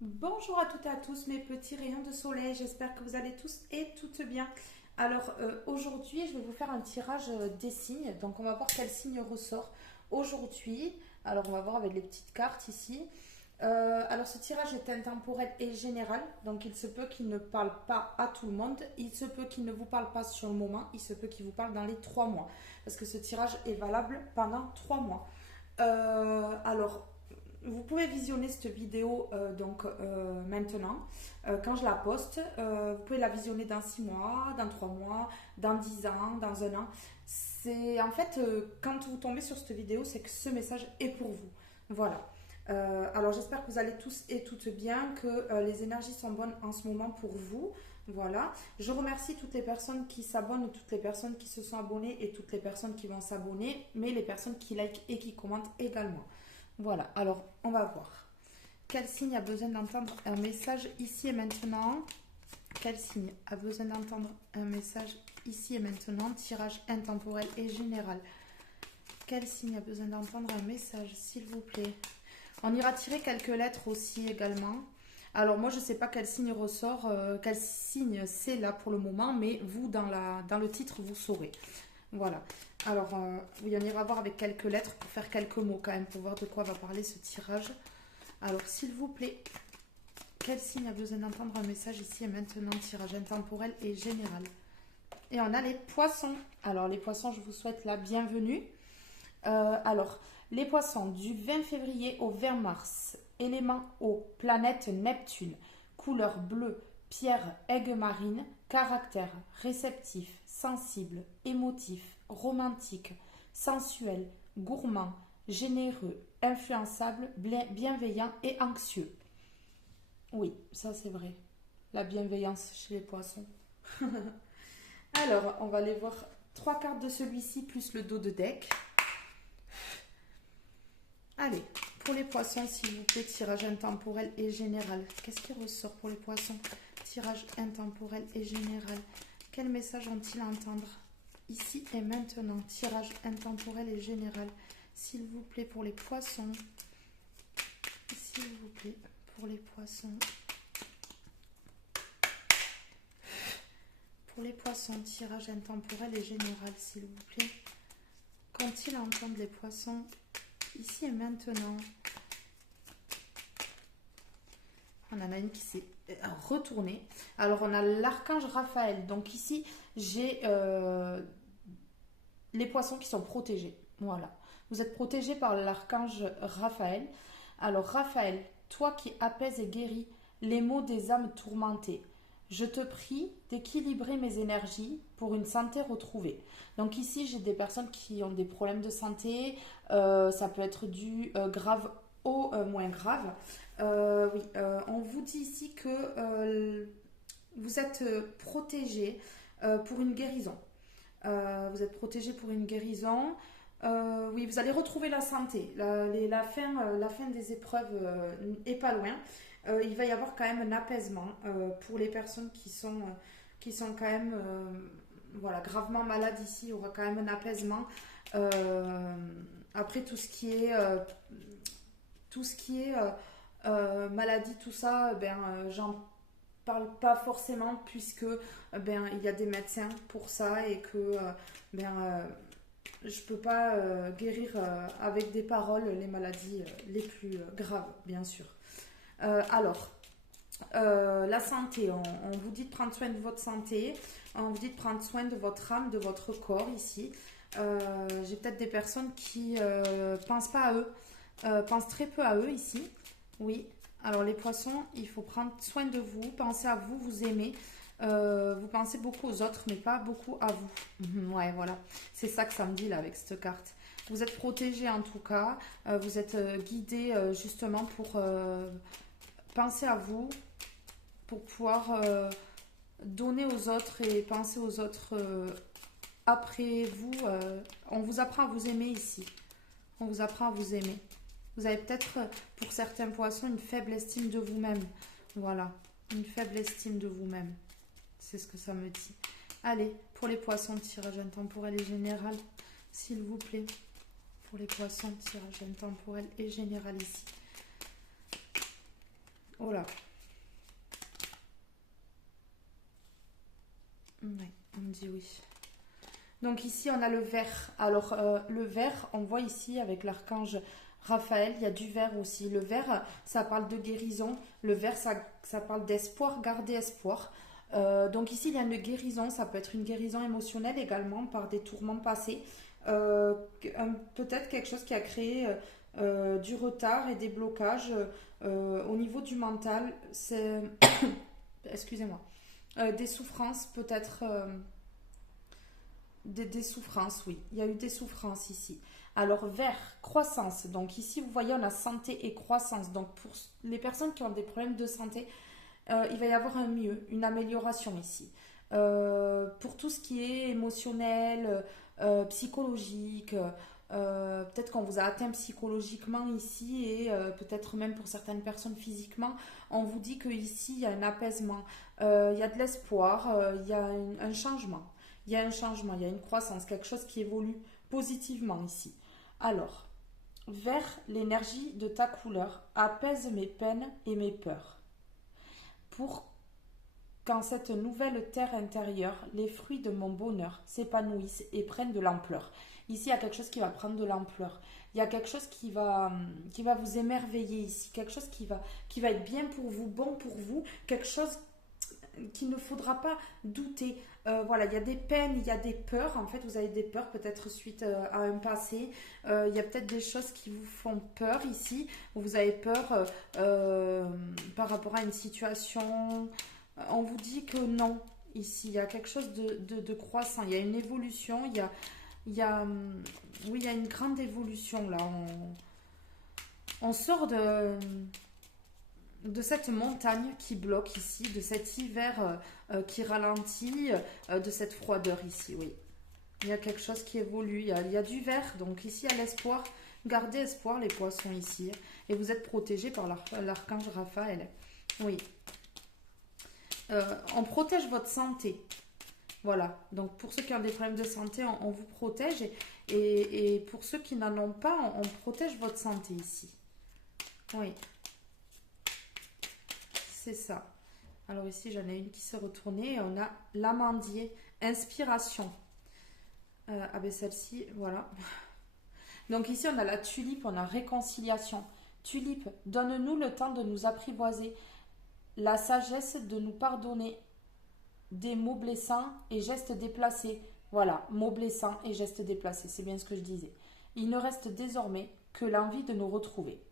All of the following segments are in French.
Bonjour à toutes et à tous mes petits rayons de soleil, j'espère que vous allez tous et toutes bien. Alors aujourd'hui je vais vous faire un tirage des signes, donc on va voir quel signe ressort aujourd'hui. Alors on va voir avec les petites cartes ici. Alors ce tirage est intemporel et général, donc il se peut qu'il ne parle pas à tout le monde, il se peut qu'il ne vous parle pas sur le moment, il se peut qu'il vous parle dans les 3 mois, parce que ce tirage est valable pendant 3 mois. Alors, vous pouvez visionner cette vidéo maintenant, quand je la poste. Vous pouvez la visionner dans 6 mois, dans 3 mois, dans 10 ans, dans un an. C'est en fait, quand vous tombez sur cette vidéo, c'est que ce message est pour vous. Voilà. Alors j'espère que vous allez tous et toutes bien, que les énergies sont bonnes en ce moment pour vous. Voilà. Je remercie toutes les personnes qui s'abonnent, toutes les personnes qui se sont abonnées et toutes les personnes qui vont s'abonner, mais les personnes qui likent et qui commentent également. Voilà, alors on va voir. Quel signe a besoin d'entendre un message ici et maintenant? Quel signe a besoin d'entendre un message ici et maintenant? Tirage intemporel et général. Quel signe a besoin d'entendre un message, s'il vous plaît? On ira tirer quelques lettres aussi également. Alors moi je ne sais pas quel signe ressort, quel signe c'est là pour le moment, mais vous dans le titre vous saurez. Voilà. Alors, oui, on ira voir avec quelques lettres pour faire quelques mots quand même, pour voir de quoi va parler ce tirage. Alors, s'il vous plaît, quel signe a besoin d'entendre un message ici et maintenant? Tirage intemporel et général. Et on a les poissons. Alors, les poissons, je vous souhaite la bienvenue. Alors, les poissons, du 20 février au 20 mars, élément eau, planète Neptune, couleur bleue, pierre aigue marine, caractère réceptif, sensible, émotif, romantique, sensuel, gourmand, généreux, influençable, bienveillant et anxieux. Oui, ça c'est vrai. La bienveillance chez les poissons. Alors, on va aller voir 3 cartes de celui-ci plus le dos de deck. Allez, pour les poissons, s'il vous plaît, tirage intemporel et général. Qu'est-ce qui ressort pour les poissons? Tirage intemporel et général. Quel message ont-ils à entendre ici et maintenant? Tirage intemporel et général. S'il vous plaît, pour les poissons. S'il vous plaît, pour les poissons. Pour les poissons, tirage intemporel et général, s'il vous plaît. Qu'ont-ils à entendre les poissons ici et maintenant? On en a une qui s'est retournée. Alors, on a l'archange Raphaël. Donc ici, j'ai les poissons qui sont protégés. Voilà. Vous êtes protégés par l'archange Raphaël. Alors, Raphaël, toi qui apaises et guéris les maux des âmes tourmentées, je te prie d'équilibrer mes énergies pour une santé retrouvée. Donc ici, j'ai des personnes qui ont des problèmes de santé. Ça peut être du grave au moins grave. Oui, on vous dit ici que vous êtes protégé pour une guérison. Vous êtes protégé pour une guérison. Oui, vous allez retrouver la santé. La fin des épreuves est pas loin. Il va y avoir quand même un apaisement pour les personnes qui sont quand même voilà, gravement malades ici. Il y aura quand même un apaisement. Après, tout ce qui est maladie, tout ça, j'en parle pas forcément puisque il y a des médecins pour ça et que je peux pas guérir avec des paroles les maladies les plus graves, bien sûr. Alors, la santé, on vous dit de prendre soin de votre santé, on vous dit de prendre soin de votre âme, de votre corps ici. J'ai peut-être des personnes qui pensent pas à eux, pensent très peu à eux ici. Oui, alors les poissons, il faut prendre soin de vous, pensez à vous, vous aimez. Vous pensez beaucoup aux autres, mais pas beaucoup à vous. Ouais, voilà. C'est ça que ça me dit là avec cette carte. Vous êtes protégé en tout cas. Vous êtes guidé justement pour penser à vous, pour pouvoir donner aux autres et penser aux autres après vous. On vous apprend à vous aimer ici. On vous apprend à vous aimer. Vous avez peut-être, pour certains poissons, une faible estime de vous-même. Voilà, une faible estime de vous-même. C'est ce que ça me dit. Allez, pour les poissons, tirage intemporel et général, s'il vous plaît. Pour les poissons, tirage intemporel et général ici. Oh là. Ouais, on me dit oui. Donc ici, on a le vert. Alors, le vert, on voit ici avec l'archange Raphaël, il y a du vert aussi. Le vert, ça parle de guérison. Le vert, ça parle d'espoir, garder espoir. Donc ici, il y a une guérison. Ça peut être une guérison émotionnelle également par des tourments passés. Euh, Peut-être quelque chose qui a créé du retard et des blocages au niveau du mental. C'est, excusez-moi, des souffrances peut-être. Des souffrances, oui. Il y a eu des souffrances ici. Alors, vert, croissance. Donc ici, vous voyez, on a santé et croissance. Donc pour les personnes qui ont des problèmes de santé, il va y avoir un mieux, une amélioration ici. Pour tout ce qui est émotionnel, psychologique, peut-être qu'on vous a atteint psychologiquement ici et peut-être même pour certaines personnes physiquement, on vous dit que ici il y a un apaisement, il y a de l'espoir, il y a un changement. Il y a un changement, il y a une croissance, quelque chose qui évolue positivement ici. Alors, vert, l'énergie de ta couleur apaise mes peines et mes peurs. Pour qu'en cette nouvelle terre intérieure, les fruits de mon bonheur s'épanouissent et prennent de l'ampleur. Ici, il y a quelque chose qui va prendre de l'ampleur. Il y a quelque chose qui va vous émerveiller ici. Quelque chose qui va être bien pour vous, bon pour vous. Quelque chose qu'il ne faudra pas douter. Voilà, il y a des peines, il y a des peurs. En fait, vous avez des peurs peut-être suite à un passé. Il y a peut-être des choses qui vous font peur ici. Vous avez peur par rapport à une situation. On vous dit que non. Ici, il y a quelque chose de croissant. Il y a une évolution. Oui, il y a une grande évolution là. On sort de cette montagne qui bloque ici, de cet hiver qui ralentit, de cette froideur ici, oui. Il y a quelque chose qui évolue, il y a du vert, donc ici il y a l'espoir. Gardez espoir les poissons ici. Et vous êtes protégés par l'archange Raphaël. Oui. On protège votre santé. Voilà, donc pour ceux qui ont des problèmes de santé, on vous protège. Et pour ceux qui n'en ont pas, on protège votre santé ici. Oui. C'est ça. Alors ici, j'en ai une qui s'est retournée. On a l'amandier. Inspiration. Ah ben celle-ci, voilà. Donc ici, on a la tulipe, on a réconciliation. Tulipe, donne-nous le temps de nous apprivoiser, la sagesse de nous pardonner des mots blessants et gestes déplacés. Voilà, mots blessants et gestes déplacés, c'est bien ce que je disais. Il ne reste désormais que l'envie de nous retrouver.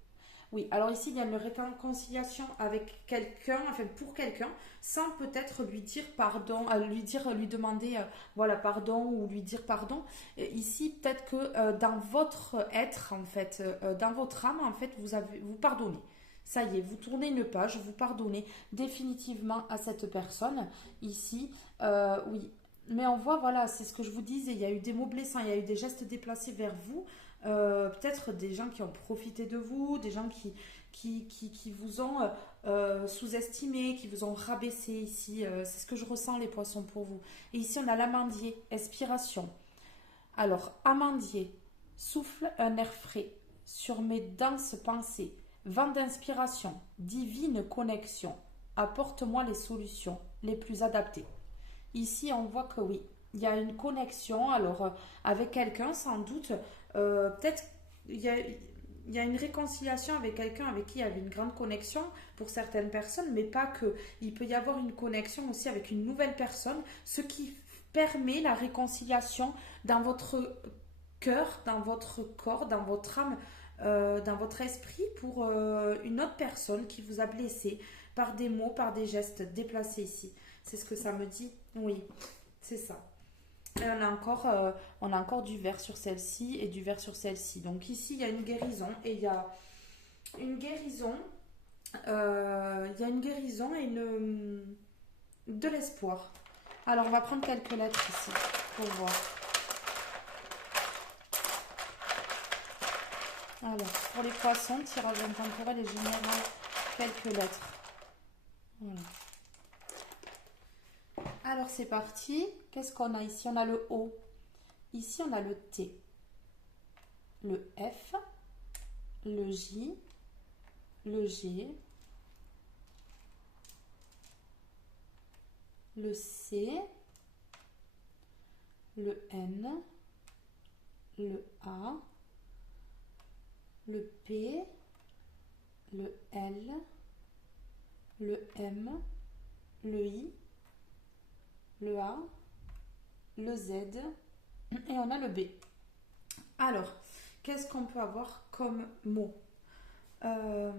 Oui, alors ici, il y a une réconciliation avec quelqu'un, enfin pour quelqu'un, sans peut-être lui dire pardon, lui demander voilà pardon ou lui dire pardon. Ici, peut-être que dans votre être, en fait, dans votre âme, en fait, vous pardonnez. Ça y est, vous tournez une page, vous pardonnez définitivement à cette personne. Ici, oui. Mais on voit, voilà, c'est ce que je vous disais, il y a eu des mots blessants, il y a eu des gestes déplacés vers vous. Peut-être des gens qui ont profité de vous, des gens qui vous ont sous-estimé, qui vous ont rabaissé ici. C'est ce que je ressens, les poissons, pour vous. Et ici, on a l'amandier, expiration. Alors, amandier, souffle un air frais sur mes denses pensées. Vent d'inspiration, divine connexion. Apporte-moi les solutions les plus adaptées. Ici, on voit que oui, il y a une connexion, alors avec quelqu'un, sans doute, peut-être il y a une réconciliation avec quelqu'un avec qui il y avait une grande connexion pour certaines personnes, mais pas que. Il peut y avoir une connexion aussi avec une nouvelle personne, ce qui permet la réconciliation dans votre cœur, dans votre corps, dans votre âme, dans votre esprit pour une autre personne qui vous a blessé par des mots, par des gestes déplacés ici. C'est ce que ça me dit. Oui, c'est ça. Et on a encore du vert sur celle-ci et du vert sur celle-ci. Donc ici, il y a une guérison et il y a une guérison. Il y a une guérison et de l'espoir. Alors, on va prendre quelques lettres ici pour voir. Alors, pour les poissons, tirage intemporel et général, quelques lettres. Voilà. Alors, c'est parti. Qu'est-ce qu'on a ici? On a le O. Ici, on a le T. Le F. Le J. Le G. le C, le N, le A, le P, le L, le M, le I, le A, le Z et on a le B. Alors, qu'est-ce qu'on peut avoir comme mot? Euh,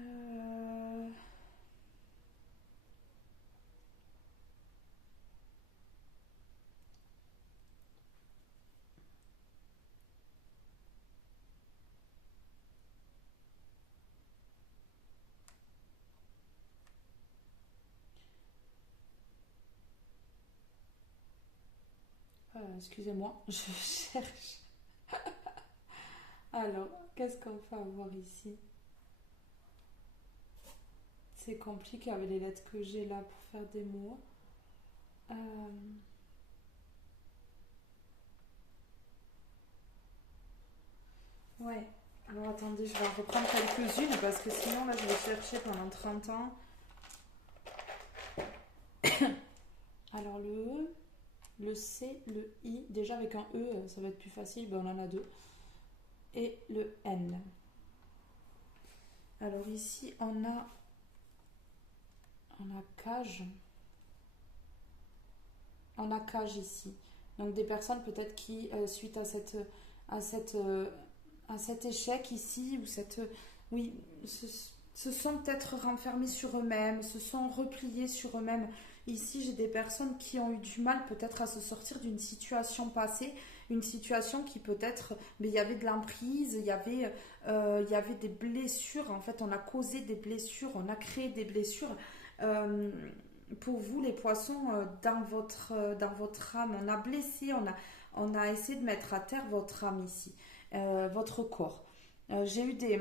euh, excusez-moi, je cherche. Alors, qu'est-ce qu'on peut avoir ici? C'est compliqué avec les lettres que j'ai là pour faire des mots. Euh, ouais. Alors attendez, je vais en reprendre quelques-unes parce que sinon là je vais chercher pendant 30 ans. Alors le E, le C, le I, déjà avec un E ça va être plus facile, ben on en a deux. Et le N. Alors ici on a cage. On a cage ici. Donc des personnes peut-être qui, suite à cette, euh, à cet échec ici, ou cette... oui, se sont peut-être renfermés sur eux-mêmes, se sont repliés sur eux-mêmes. Ici, j'ai des personnes qui ont eu du mal peut-être à se sortir d'une situation passée, une situation qui peut-être, mais il y avait de l'emprise, il y avait des blessures, en fait, on a causé des blessures, on a créé des blessures. Euh, pour vous, les poissons, dans votre âme, on a blessé, on a essayé de mettre à terre votre âme ici, votre corps. J'ai eu des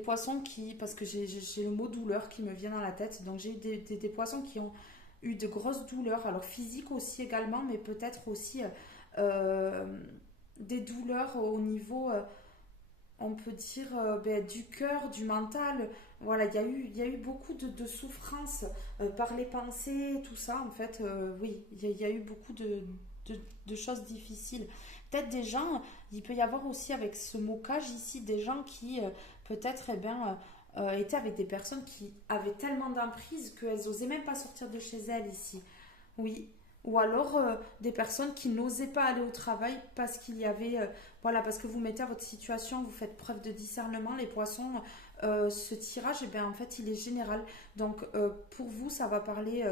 poissons qui, parce que j'ai le mot douleur qui me vient dans la tête, donc j'ai eu des poissons qui ont eu de grosses douleurs, alors physiques aussi également, mais peut-être aussi euh, des douleurs au niveau, on peut dire, du cœur, du mental. Voilà, il y a eu beaucoup de souffrances par les pensées, tout ça. En fait, oui, il y a eu beaucoup de choses difficiles. Peut-être des gens, il peut y avoir aussi avec ce mot-cage ici, des gens qui peut-être étaient avec des personnes qui avaient tellement d'emprise qu'elles n'osaient même pas sortir de chez elles ici. Oui. Ou alors des personnes qui n'osaient pas aller au travail parce qu'il y avait, voilà, parce que vous mettez à votre situation, vous faites preuve de discernement, les poissons, ce tirage, eh bien, en fait, il est général. Donc, pour vous, ça va parler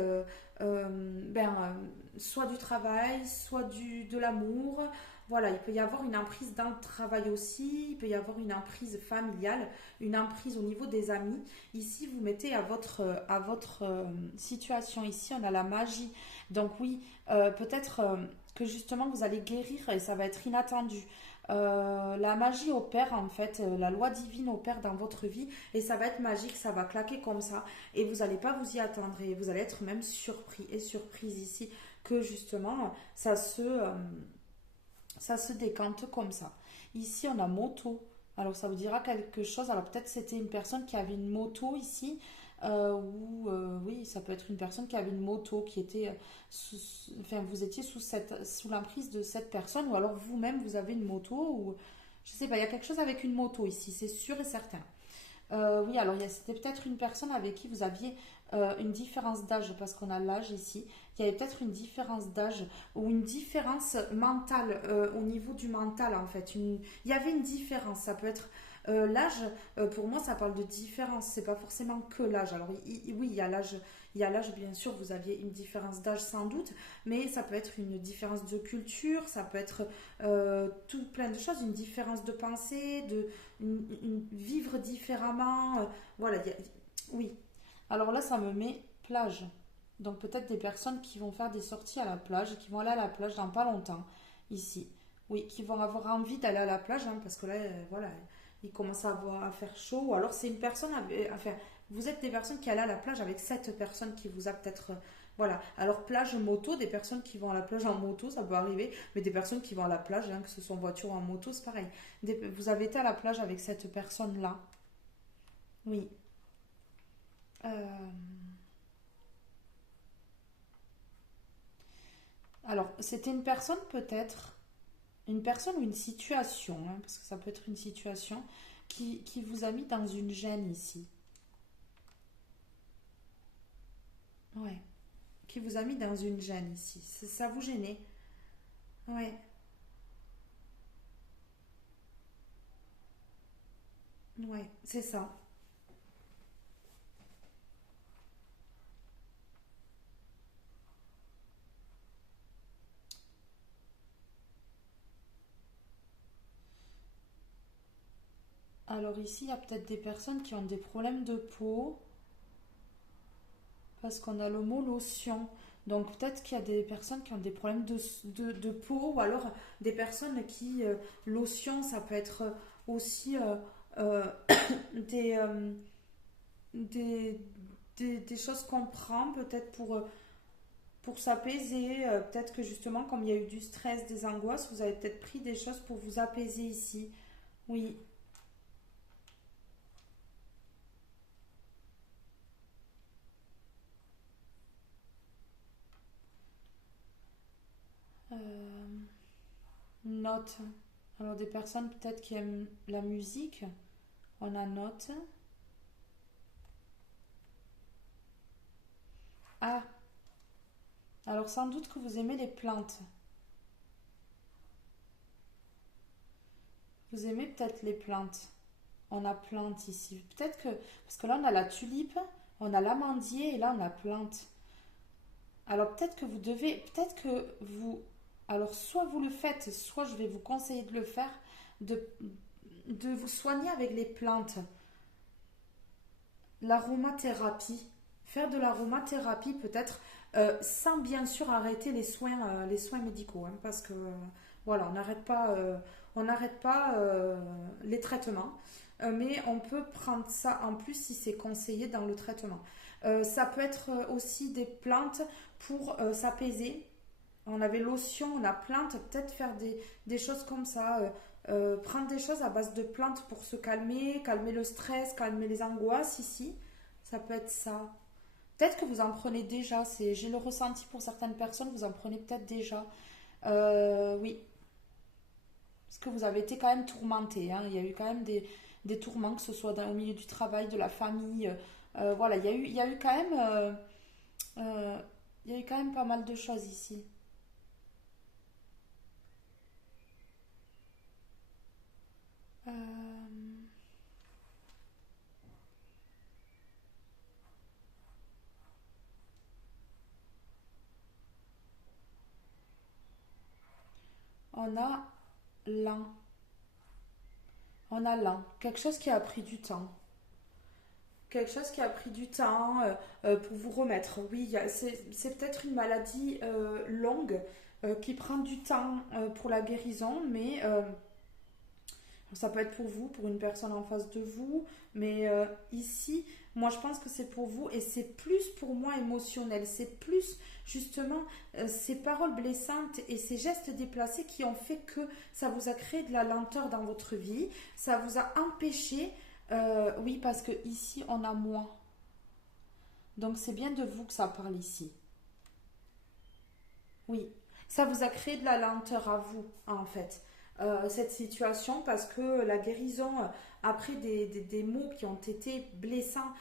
soit du travail, soit de l'amour. Voilà, il peut y avoir une emprise dans le travail aussi, il peut y avoir une emprise familiale, une emprise au niveau des amis. Ici, vous mettez à votre situation. Ici, on a la magie. Donc oui, peut-être que justement vous allez guérir et ça va être inattendu. La magie opère en fait, la loi divine opère dans votre vie et ça va être magique, ça va claquer comme ça et vous n'allez pas vous y attendre et vous allez être même surpris et surprise ici que justement ça se décante comme ça. Ici on a moto, alors ça vous dira quelque chose, alors peut-être c'était une personne qui avait une moto ici ou oui, ça peut être une personne qui avait une moto qui était enfin vous étiez sous l'emprise de cette personne ou alors vous-même vous avez une moto ou je sais pas, il y a quelque chose avec une moto ici, c'est sûr et certain. Oui, alors c'était peut-être une personne avec qui vous aviez une différence d'âge, parce qu'on a l'âge ici. Il y avait peut-être une différence d'âge ou une différence mentale au niveau du mental en fait. Il y avait une différence. Ça peut être l'âge. Pour moi, ça parle de différence. C'est pas forcément que l'âge. Alors oui, il y a l'âge. Il y a l'âge, bien sûr, vous aviez une différence d'âge sans doute, mais ça peut être une différence de culture, ça peut être tout plein de choses, une différence de pensée, vivre différemment. Voilà, oui. Alors là, ça me met plage. Donc peut-être des personnes qui vont faire des sorties à la plage, qui vont aller à la plage dans pas longtemps, ici. Oui, qui vont avoir envie d'aller à la plage, hein, parce que là, voilà, il commence à faire chaud. Ou alors c'est une personne, enfin, vous êtes des personnes qui allaient à la plage avec cette personne qui vous a peut-être... voilà. Alors plage moto, des personnes qui vont à la plage en moto, ça peut arriver, mais des personnes qui vont à la plage, hein, que ce soit en voiture ou en moto, c'est pareil. Vous avez été à la plage avec cette personne-là. Oui. Euh, alors, c'était une personne peut-être, une personne ou une situation, hein, parce que ça peut être une situation qui vous a mis dans une gêne ici. Ouais. Qui vous a mis dans une gêne ici. Ça vous gênait. Ouais. Ouais. C'est ça. Alors ici, il y a peut-être des personnes qui ont des problèmes de peau parce qu'on a le mot lotion. Donc peut-être qu'il y a des personnes qui ont des problèmes de peau ou alors des personnes qui, lotion, ça peut être aussi euh, des, des, des choses qu'on prend peut-être pour s'apaiser. Peut-être que justement, comme il y a eu du stress, des angoisses, vous avez peut-être pris des choses pour vous apaiser ici. Oui. Euh, note. Alors des personnes peut-être qui aiment la musique. On a note. Ah, alors sans doute que vous aimez les plantes. Vous aimez peut-être les plantes. On a plante ici. Peut-être que... Parce que là, on a la tulipe, on a l'amandier et là, on a plante. Alors peut-être que vous devez... Peut-être que vous... Alors soit vous le faites, soit je vais vous conseiller de le faire, de, de vous soigner avec les plantes. L'aromathérapie. Faire de l'aromathérapie peut-être sans bien sûr arrêter les soins médicaux. Hein, parce que voilà, on n'arrête pas les traitements. Mais on peut prendre ça en plus si c'est conseillé dans le traitement. Ça peut être aussi des plantes pour s'apaiser. On avait lotion, on a plantes, peut-être faire des choses comme ça. Prendre des choses à base de plantes pour se calmer, calmer le stress, calmer les angoisses ici. Ça peut être ça. Peut-être que vous en prenez déjà. J'ai le ressenti pour certaines personnes, vous en prenez peut-être déjà. Oui, parce que vous avez été quand même tourmenté. Hein. Il y a eu quand même des tourments, que ce soit au milieu du travail, de la famille. Voilà, il y a eu quand même, euh, il y a eu quand même pas mal de choses ici. Euh, on a l'un. On a l'un. Quelque chose qui a pris du temps. Quelque chose qui a pris du temps pour vous remettre. Oui, c'est peut-être une maladie longue qui prend du temps pour la guérison, mais ça peut être pour vous, pour une personne en face de vous, mais ici, moi je pense que c'est pour vous et c'est plus pour moi émotionnel. C'est plus justement ces paroles blessantes et ces gestes déplacés qui ont fait que ça vous a créé de la lenteur dans votre vie, ça vous a empêché, oui, parce que ici on a moi. Donc c'est bien de vous que ça parle ici. Oui, ça vous a créé de la lenteur à vous, en fait, cette situation, parce que la guérison, après des mots qui ont été blessants,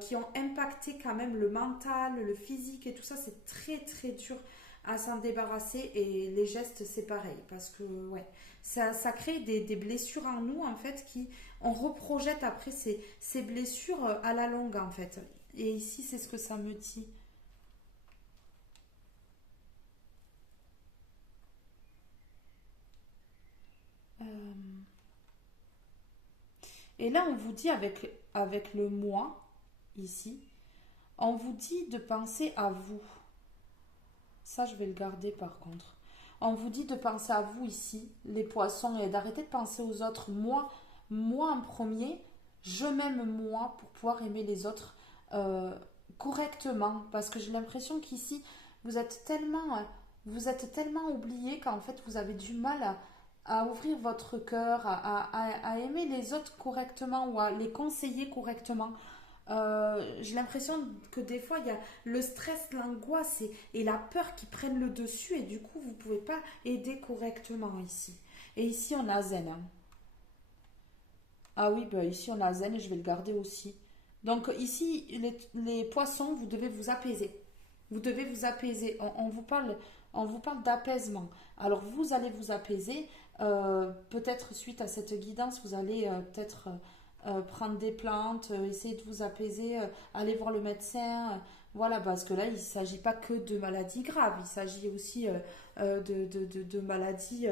qui ont impacté quand même le mental, le physique et tout ça, c'est très très dur à s'en débarrasser et les gestes, c'est pareil, parce que ouais, ça crée des blessures en nous, en fait, qui, on reprojette après ces blessures à la longue, en fait. Et ici, c'est ce que ça me dit. Euh, Et là, on vous dit avec le moi, ici, on vous dit de penser à vous. Ça, je vais le garder par contre. On vous dit de penser à vous ici, les poissons, et d'arrêter de penser aux autres. Moi en premier, je m'aime moi pour pouvoir aimer les autres euh, correctement. Parce que j'ai l'impression qu'ici, vous êtes tellement, vous êtes tellement oublié qu'en fait, vous avez du mal à ouvrir votre cœur, à aimer les autres correctement ou à les conseiller correctement. J'ai l'impression que des fois, il y a le stress, l'angoisse et la peur qui prennent le dessus et du coup, vous ne pouvez pas aider correctement ici. Et ici, on a Zen, hein. Ah oui, bah ici, on a Zen et je vais le garder aussi. Donc ici, les poissons, vous devez vous apaiser. Vous devez vous apaiser. On vous parle d'apaisement. Alors vous allez vous apaiser. Peut-être suite à cette guidance, vous allez peut-être prendre des plantes, essayer de vous apaiser, aller voir le médecin. Voilà, parce que là, il ne s'agit pas que de maladies graves. Il s'agit aussi de maladies.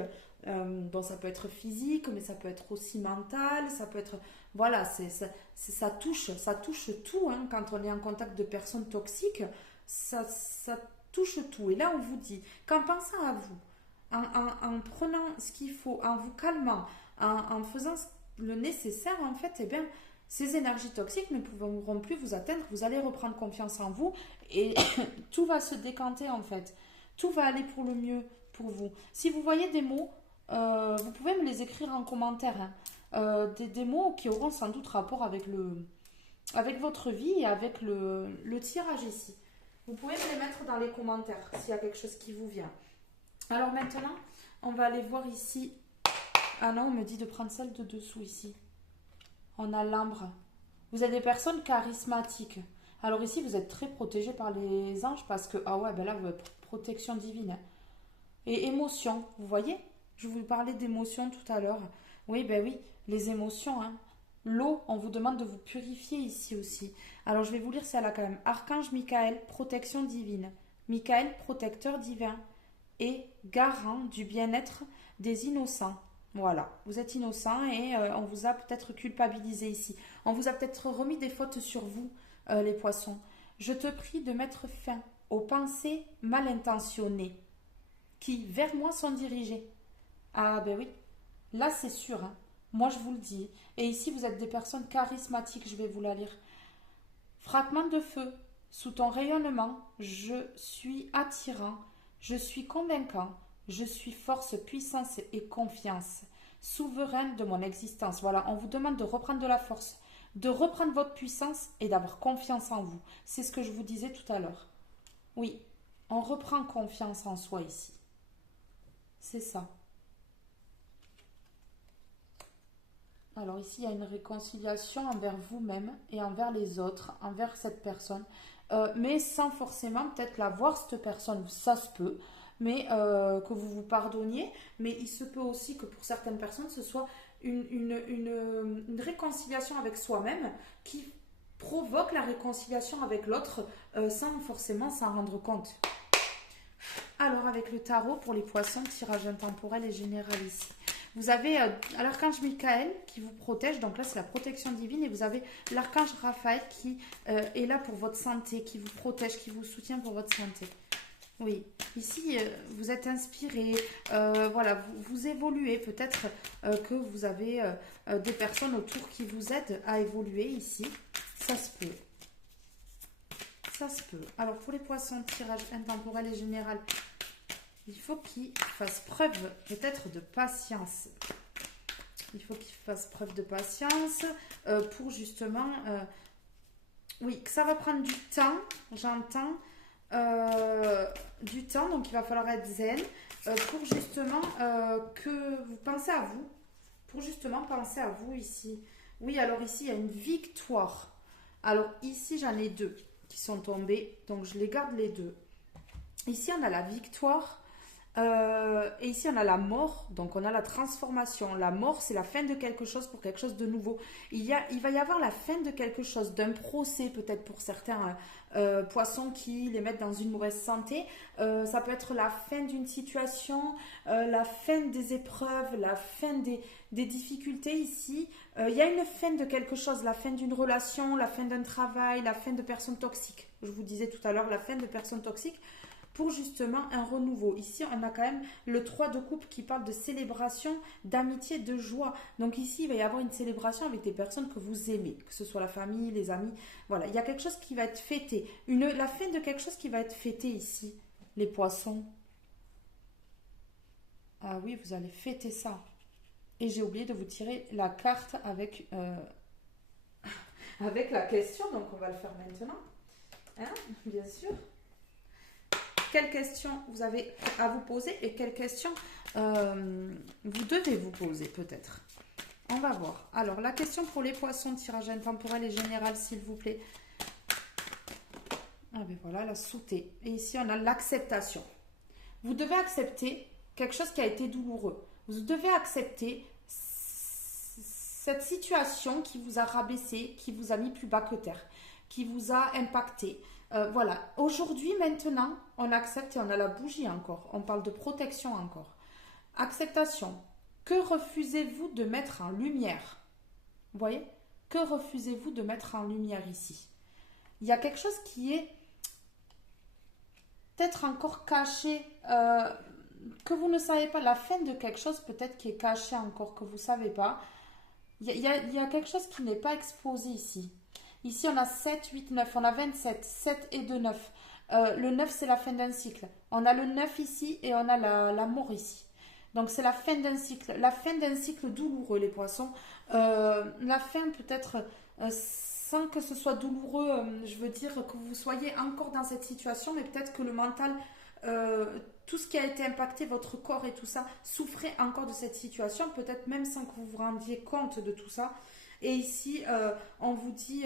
Bon, ça peut être physique, mais ça peut être aussi mental. Ça peut être. Voilà, ça touche tout, hein, quand on est en contact de personnes toxiques. Ça touche tout. Et là, on vous dit qu'en pensant à vous, en prenant ce qu'il faut, en vous calmant, en faisant le nécessaire, en fait, eh bien, ces énergies toxiques ne pourront plus vous atteindre. Vous allez reprendre confiance en vous et tout va se décanter, en fait. Tout va aller pour le mieux pour vous. Si vous voyez des mots, vous pouvez me les écrire en commentaire, hein. Des mots qui auront sans doute rapport avec votre vie et avec le tirage ici. Vous pouvez me les mettre dans les commentaires s'il y a quelque chose qui vous vient. Alors maintenant, on va aller voir ici. Ah non, on me dit de prendre celle de dessous ici. On a l'ambre. Vous êtes des personnes charismatiques. Alors ici, vous êtes très protégé par les anges parce que, ah ouais, ben là, vous avez protection divine. Et émotion, vous voyez? Je vous parlais d'émotions tout à l'heure. Oui, ben oui, les émotions, hein. L'eau, on vous demande de vous purifier ici aussi. Alors je vais vous lire celle-là quand même. Archange Michael, protection divine. Michael, protecteur divin et garant du bien-être des innocents. Voilà, vous êtes innocent et on vous a peut-être culpabilisé ici. On vous a peut-être remis des fautes sur vous, les poissons. Je te prie de mettre fin aux pensées mal intentionnées qui, vers moi, sont dirigées. Ah ben oui, là c'est sûr, hein. Moi je vous le dis. Et ici, vous êtes des personnes charismatiques, je vais vous la lire. Fragment de feu, sous ton rayonnement, je suis attirant, je suis convaincant, je suis force, puissance et confiance, souveraine de mon existence. Voilà, on vous demande de reprendre de la force, de reprendre votre puissance et d'avoir confiance en vous. C'est ce que je vous disais tout à l'heure. Oui, on reprend confiance en soi ici. C'est ça. Alors ici, il y a une réconciliation envers vous-même et envers les autres, envers cette personne, mais sans forcément peut-être la voir, cette personne, ça se peut, mais que vous vous pardonniez, mais il se peut aussi que pour certaines personnes, ce soit une réconciliation avec soi-même qui provoque la réconciliation avec l'autre sans forcément s'en rendre compte. Alors avec le tarot pour les poissons, tirage intemporel et général ici. Vous avez l'archange Michael qui vous protège, donc là c'est la protection divine, et vous avez l'archange Raphaël qui est là pour votre santé, qui vous protège, qui vous soutient pour votre santé. Oui, ici vous êtes inspiré, voilà, vous évoluez, peut-être que vous avez des personnes autour qui vous aident à évoluer ici, ça se peut. Ça se peut. Alors pour les poissons, tirage intemporel et général, il faut qu'ils fassent preuve peut-être de patience. Il faut qu'ils fassent preuve de patience pour justement... oui, que ça va prendre du temps, j'entends. Du temps, donc il va falloir être zen pour justement que vous pensez à vous. Pour justement penser à vous ici. Oui, alors ici, il y a une victoire. Alors ici, j'en ai deux qui sont tombés, donc je les garde les deux. Ici, on a la victoire. Et ici on a la mort, donc on a la transformation. La mort, c'est la fin de quelque chose pour quelque chose de nouveau. Il va y avoir la fin de quelque chose, d'un procès peut-être pour certains poissons qui les mettent dans une mauvaise santé. Ça peut être la fin d'une situation, la fin des épreuves, la fin des difficultés ici. Il y a une fin de quelque chose, la fin d'une relation, la fin d'un travail, la fin de personnes toxiques. Je vous disais tout à l'heure, la fin de personnes toxiques. Pour justement un renouveau. Ici, on a quand même le 3 de coupe qui parle de célébration, d'amitié, de joie. Donc ici, il va y avoir une célébration avec des personnes que vous aimez, que ce soit la famille, les amis. Voilà, il y a quelque chose qui va être fêté. La fin de quelque chose qui va être fêté ici, les poissons. Ah oui, vous allez fêter ça. Et j'ai oublié de vous tirer la carte avec, avec la question, donc on va le faire maintenant. Hein, bien sûr. Quelles questions vous avez à vous poser et quelles questions vous devez vous poser peut-être. On va voir. Alors, la question pour les poissons, tirage intemporel et général, s'il vous plaît. Ah ben voilà, la sauté. Et ici, on a l'acceptation. Vous devez accepter quelque chose qui a été douloureux. Vous devez accepter cette situation qui vous a rabaissé, qui vous a mis plus bas que terre, qui vous a impacté. Voilà. Aujourd'hui, maintenant, on accepte et on a la bougie encore. On parle de protection encore. Acceptation. Que refusez-vous de mettre en lumière? Vous voyez? Que refusez-vous de mettre en lumière ici? Il y a quelque chose qui est peut-être encore caché, que vous ne savez pas. La fin de quelque chose peut-être qui est caché encore, que vous ne savez pas. Il y a quelque chose qui n'est pas exposé ici. Ici, on a 7, 8, 9. On a 27. 7 et 2, 9. Le 9, c'est la fin d'un cycle. On a le 9 ici et on a la mort ici. Donc, c'est la fin d'un cycle. La fin d'un cycle douloureux, les poissons. La fin peut-être, sans que ce soit douloureux, je veux dire que vous soyez encore dans cette situation, mais peut-être que le mental, tout ce qui a été impacté, votre corps et tout ça, souffrait encore de cette situation, peut-être même sans que vous vous rendiez compte de tout ça. Et ici, on vous dit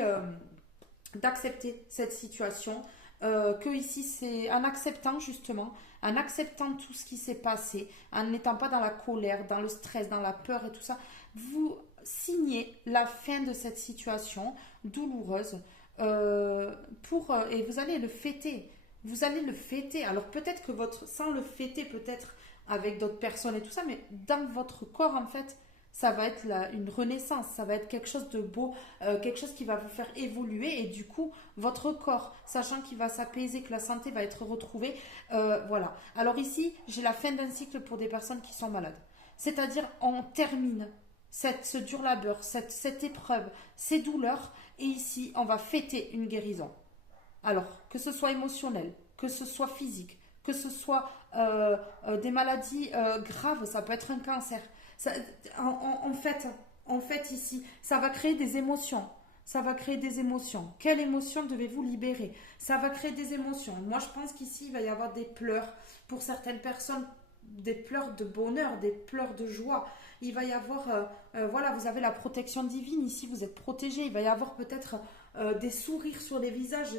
d'accepter cette situation, que ici c'est en acceptant justement, en acceptant tout ce qui s'est passé, en n'étant pas dans la colère, dans le stress, dans la peur et tout ça, vous signez la fin de cette situation douloureuse et vous allez le fêter. Vous allez le fêter. Alors peut-être que sans le fêter peut-être avec d'autres personnes et tout ça, mais dans votre corps en fait, ça va être une renaissance, ça va être quelque chose de beau, quelque chose qui va vous faire évoluer et du coup, votre corps, sachant qu'il va s'apaiser, que la santé va être retrouvée, voilà. Alors ici, j'ai la fin d'un cycle pour des personnes qui sont malades. C'est-à-dire, on termine ce dur labeur, cette épreuve, ces douleurs, et ici, on va fêter une guérison. Alors, que ce soit émotionnel, que ce soit physique, que ce soit des maladies graves, ça peut être un cancer. Ça, en fait, ici, ça va créer des émotions. Ça va créer des émotions. Quelles émotions devez-vous libérer? Ça va créer des émotions. Moi, je pense qu'ici, il va y avoir des pleurs. Pour certaines personnes, des pleurs de bonheur, des pleurs de joie. Il va y avoir, voilà, vous avez la protection divine. Ici, vous êtes protégé. Il va y avoir peut-être des sourires sur les visages,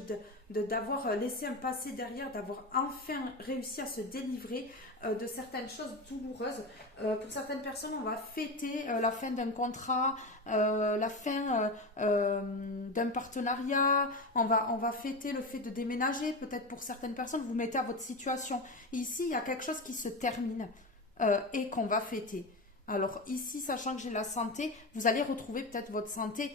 d'avoir laissé un passé derrière, d'avoir enfin réussi à se délivrer de certaines choses douloureuses. Pour certaines personnes, on va fêter la fin d'un contrat, la fin d'un partenariat, on va fêter le fait de déménager. Peut-être pour certaines personnes, vous mettez à votre situation. Ici, il y a quelque chose qui se termine et qu'on va fêter. Alors ici, sachant que j'ai la santé, vous allez retrouver peut-être votre santé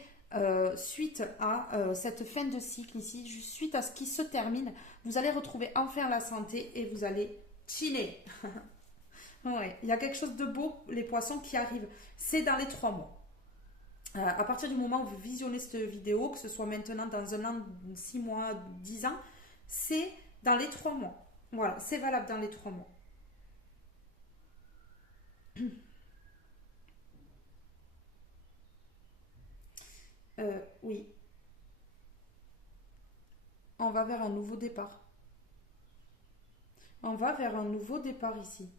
suite à cette fin de cycle ici, suite à ce qui se termine, vous allez retrouver enfin la santé et vous allez chiller. Ouais, il y a quelque chose de beau, les poissons, qui arrive. C'est dans les 3 mois. À partir du moment où vous visionnez cette vidéo, que ce soit maintenant, dans un an, 6 mois, 10 ans, c'est dans les 3 mois. Voilà, c'est valable dans les 3 mois. Oui, on va vers un nouveau départ. On va vers un nouveau départ ici.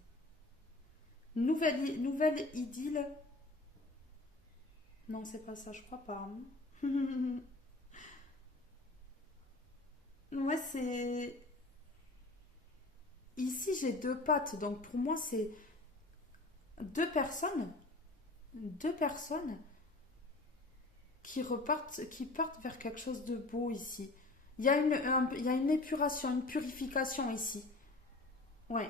Nouvelle idylle. Non, c'est pas ça, je crois pas. Hein. Ouais, c'est... Ici, j'ai 2 pattes, donc pour moi, c'est 2 personnes. 2 personnes qui partent vers quelque chose de beau ici. Il y a une épuration, une purification ici. Ouais,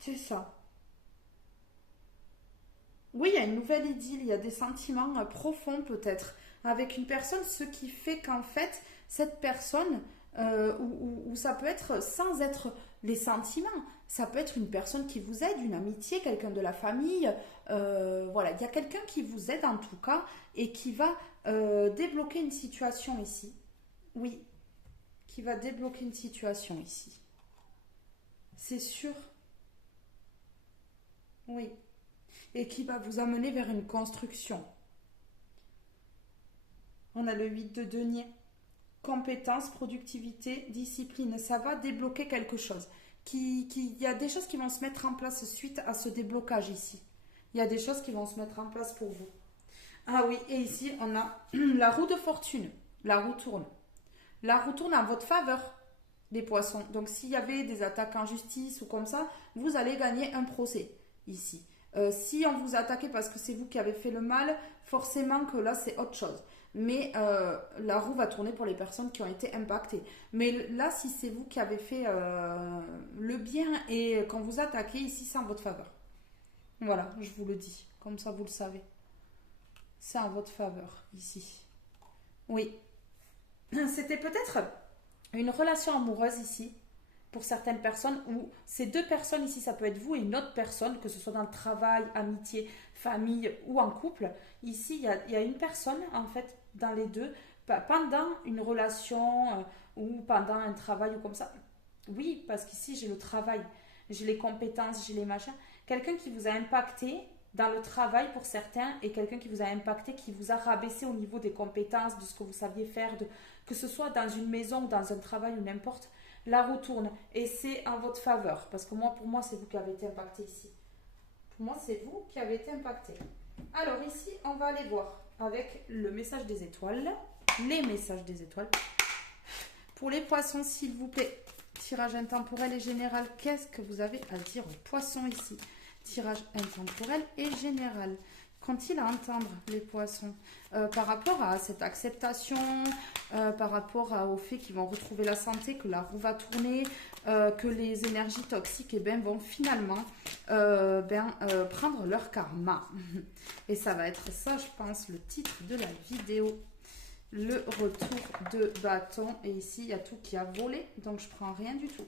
c'est ça. Oui, il y a une nouvelle idylle, il y a des sentiments profonds peut-être avec une personne, ce qui fait qu'en fait, cette personne, ou ça peut être sans être les sentiments, ça peut être une personne qui vous aide, une amitié, quelqu'un de la famille, voilà, il y a quelqu'un qui vous aide en tout cas et qui va débloquer une situation ici. Oui, qui va débloquer une situation ici. c'est sûr. Oui. Et qui va vous amener vers une construction. On a le 8 de denier. Compétence, productivité, discipline. Ça va débloquer quelque chose. Il y a des choses qui vont se mettre en place suite à ce déblocage ici. Il y a des choses qui vont se mettre en place pour vous. Ah oui, et ici, on a la roue de fortune. La roue tourne. La roue tourne en votre faveur, les poissons. Donc, s'il y avait des attaques en justice ou comme ça, vous allez gagner un procès ici. Si on vous attaquait parce que c'est vous qui avez fait le mal, forcément que là, c'est autre chose. Mais la roue va tourner pour les personnes qui ont été impactées. Mais là, si c'est vous qui avez fait le bien et quand vous attaquez, ici, c'est en votre faveur. Voilà, je vous le dis. Comme ça, vous le savez. C'est en votre faveur, ici. Oui. C'était peut-être une relation amoureuse ici, pour certaines personnes, ou ces deux personnes ici, ça peut être vous et une autre personne, que ce soit dans le travail, amitié, famille ou en couple. Ici, il y a une personne, en fait, dans les deux, pendant une relation ou pendant un travail ou comme ça. Oui, parce qu'ici, j'ai le travail, j'ai les compétences, j'ai les machins. Quelqu'un qui vous a impacté dans le travail pour certains et quelqu'un qui vous a impacté, qui vous a rabaissé au niveau des compétences, de ce que vous saviez faire, que ce soit dans une maison ou dans un travail ou n'importe, la roue tourne et c'est en votre faveur. Parce que moi, pour moi, c'est vous qui avez été impacté ici. Pour moi, c'est vous qui avez été impacté. Alors ici, on va aller voir avec le message des étoiles, les messages des étoiles. Pour les poissons, s'il vous plaît, tirage intemporel et général, qu'est-ce que vous avez à dire aux poissons ici? Tirage intemporel et général. Qu'ont-ils à entendre, les poissons, par rapport à cette acceptation, par rapport au fait qu'ils vont retrouver la santé, que la roue va tourner, que les énergies toxiques vont finalement prendre leur karma. Et ça va être ça, je pense, le titre de la vidéo. Le retour de bâton. Et ici, il y a tout qui a volé, donc je prends rien du tout.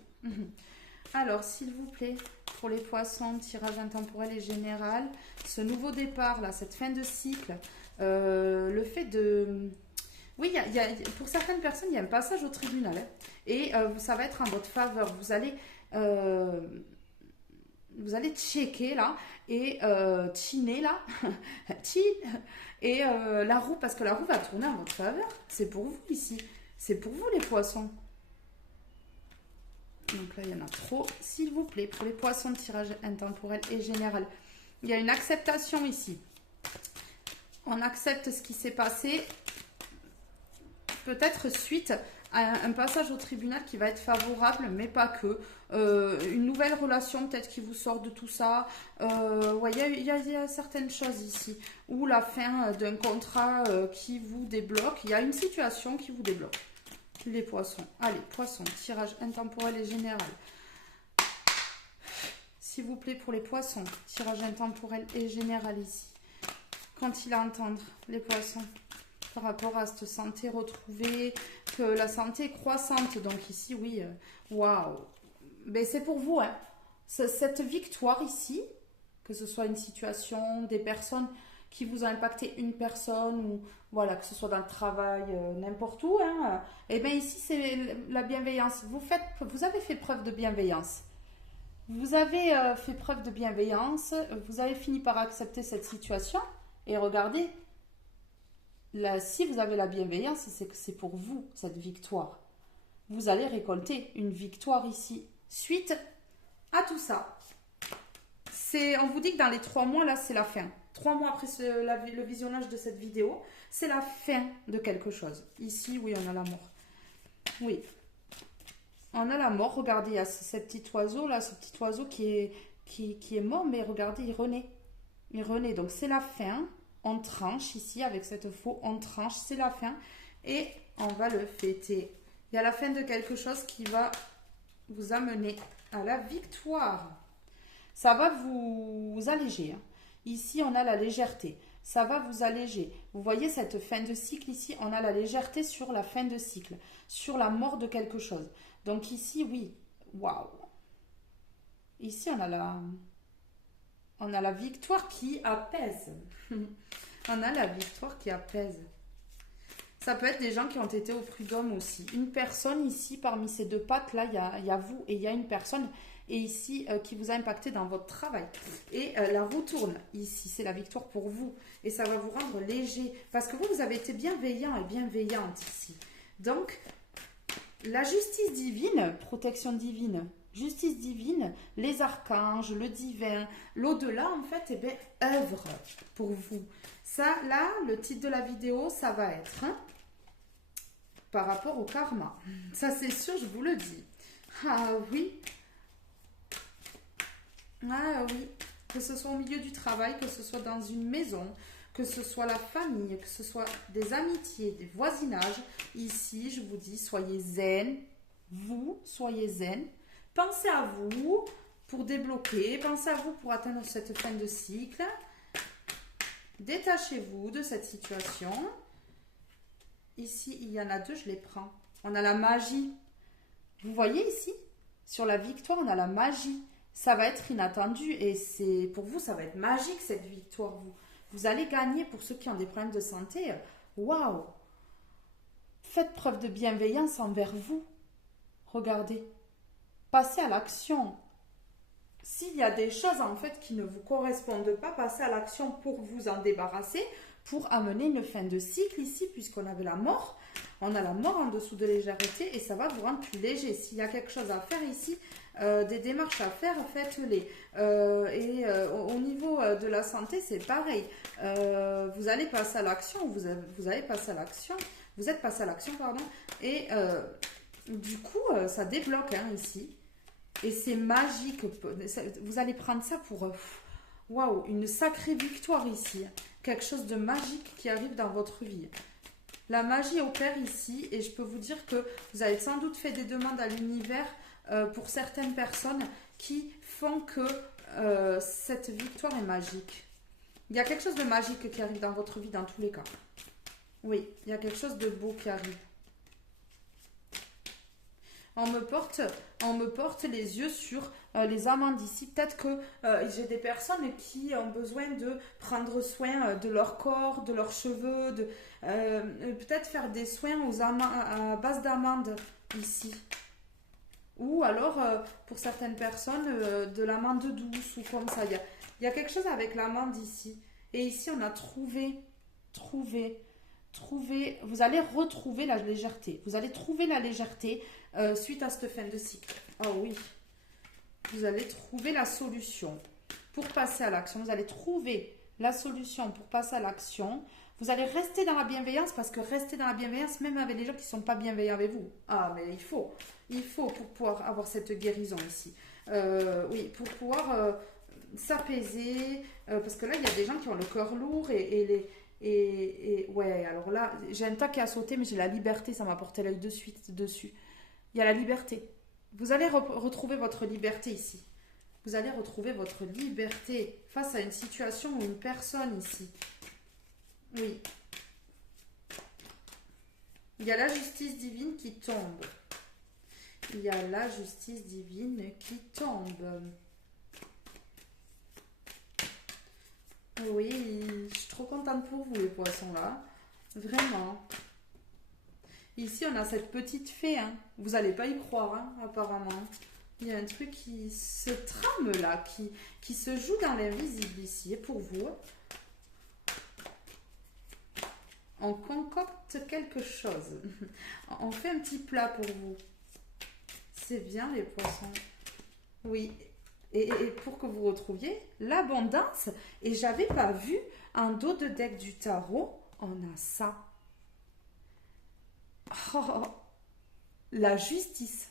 Alors, s'il vous plaît, pour les poissons, tirage intemporel et général, ce nouveau départ, là, cette fin de cycle, le fait de... Oui, pour certaines personnes, il y a un passage au tribunal. Hein, et ça va être en votre faveur. Vous allez checker, là, et chiner, là. Et la roue, parce que la roue va tourner en votre faveur. C'est pour vous, ici. C'est pour vous, les poissons. Donc là, il y en a trop. S'il vous plaît, pour les poissons de tirage intemporel et général, il y a une acceptation ici. On accepte ce qui s'est passé. Peut-être suite à un passage au tribunal qui va être favorable, mais pas que. Une nouvelle relation peut-être qui vous sort de tout ça. Ouais, il y a certaines choses ici. Ou la fin d'un contrat qui vous débloque. Il y a une situation qui vous débloque. Les poissons. Allez, poissons, tirage intemporel et général. S'il vous plaît, pour les poissons, tirage intemporel et général ici. Quand il a à entendre, les poissons, par rapport à cette santé retrouvée, que la santé est croissante. Donc ici, oui, waouh. Mais c'est pour vous, hein. Cette victoire ici, que ce soit une situation, des personnes qui vous ont impacté, une personne, ou voilà, que ce soit dans le travail, n'importe où, hein, et bien ici, c'est la bienveillance. Vous avez fait preuve de bienveillance. Vous avez fait preuve de bienveillance, vous avez fini par accepter cette situation, et regardez, là, si vous avez la bienveillance, c'est que c'est pour vous, cette victoire. Vous allez récolter une victoire ici. Suite à tout ça, on vous dit que dans les 3 mois, là, c'est la fin. 3 mois après le visionnage de cette vidéo, c'est la fin de quelque chose. Ici, oui, on a la mort. Oui. On a la mort. Regardez, il y a ce petit oiseau, là, ce petit oiseau qui est mort, mais regardez, il renaît. Il renaît. Donc, c'est la fin. On tranche ici, avec cette faux, on tranche, c'est la fin. Et on va le fêter. Il y a la fin de quelque chose qui va vous amener à la victoire. Ça va vous alléger. Hein. Ici, on a la légèreté. Ça va vous alléger. Vous voyez cette fin de cycle ici, on a la légèreté sur la fin de cycle, sur la mort de quelque chose. Donc ici, oui, waouh. Ici, on a la victoire qui apaise. On a la victoire qui apaise. Ça peut être des gens qui ont été au prud'homme aussi. Une personne ici, parmi ces deux pattes, là, il y a vous et il y a une personne. et ici qui vous a impacté dans votre travail. Et la roue tourne ici, c'est la victoire pour vous et ça va vous rendre léger parce que vous avez été bienveillant et bienveillante ici. Donc, la justice divine, protection divine, justice divine, les archanges, le divin, l'au-delà en fait, eh bien, œuvre pour vous. Ça, là, le titre de la vidéo, ça va être par rapport au karma. Ça, c'est sûr, je vous le dis. Ah oui. Ah oui. Que ce soit au milieu du travail, que ce soit dans une maison, que ce soit la famille, que ce soit des amitiés, des voisinages. Ici, je vous dis, soyez zen. Vous, soyez zen. Pensez à vous pour débloquer. Pensez à vous pour atteindre cette fin de cycle. Détachez-vous de cette situation. Ici, il y en a deux, je les prends. On a la magie. Vous voyez ici, sur la victoire, on a la magie. Ça va être inattendu et c'est pour vous, ça va être magique cette victoire. Vous allez gagner pour ceux qui ont des problèmes de santé. Waouh! Faites preuve de bienveillance envers vous. Regardez. Passez à l'action. S'il y a des choses en fait qui ne vous correspondent pas, passez à l'action pour vous en débarrasser, pour amener une fin de cycle ici, puisqu'on avait la mort. On a la mort en dessous de légèreté et ça va vous rendre plus léger. S'il y a quelque chose à faire ici, des démarches à faire, faites-les. Au niveau de la santé, c'est pareil. Vous allez passer à l'action, vous allez passer à l'action, vous êtes passé à l'action, pardon. Et du coup, ça débloque hein, ici. Et c'est magique. Vous allez prendre ça pour waouh, une sacrée victoire ici. Quelque chose de magique qui arrive dans votre vie. La magie opère ici et je peux vous dire que vous avez sans doute fait des demandes à l'univers pour certaines personnes qui font que cette victoire est magique. Il y a quelque chose de magique qui arrive dans votre vie dans tous les cas. Oui, il y a quelque chose de beau qui arrive. On me porte les yeux sur les amandes ici. Peut-être que j'ai des personnes qui ont besoin de prendre soin de leur corps, de leurs cheveux, peut-être faire des soins à base d'amandes ici. Ou alors, pour certaines personnes, de l'amande douce ou comme ça. Il y a quelque chose avec l'amande ici. Et ici, on a trouvé, vous allez retrouver la légèreté. Vous allez trouver la légèreté suite à cette fin de cycle. Oh oui. Vous allez trouver la solution pour passer à l'action. Vous allez trouver la solution pour passer à l'action. Vous allez rester dans la bienveillance parce que rester dans la bienveillance, même avec les gens qui ne sont pas bienveillants avec vous. Ah, mais il faut pour pouvoir avoir cette guérison ici. Oui, pour pouvoir s'apaiser. Parce que là, il y a des gens qui ont le cœur lourd et ouais, alors là, j'ai un tas qui a sauté, mais j'ai la liberté, ça m'a porté l'œil de suite dessus. Il y a la liberté. Vous allez retrouver votre liberté ici. Vous allez retrouver votre liberté face à une situation ou une personne ici. Oui. Il y a la justice divine qui tombe. Il y a la justice divine qui tombe. Oui, je suis trop contente pour vous les poissons là. Vraiment. Ici, on a cette petite fée. Hein. Vous n'allez pas y croire, hein, apparemment. Il y a un truc qui se trame là, qui se joue dans l'invisible ici. Et pour vous, on concocte quelque chose. On fait un petit plat pour vous. C'est bien les poissons. Oui. Et pour que vous retrouviez l'abondance. Et j'avais pas vu un dos de deck du tarot. On a ça. Oh, la justice.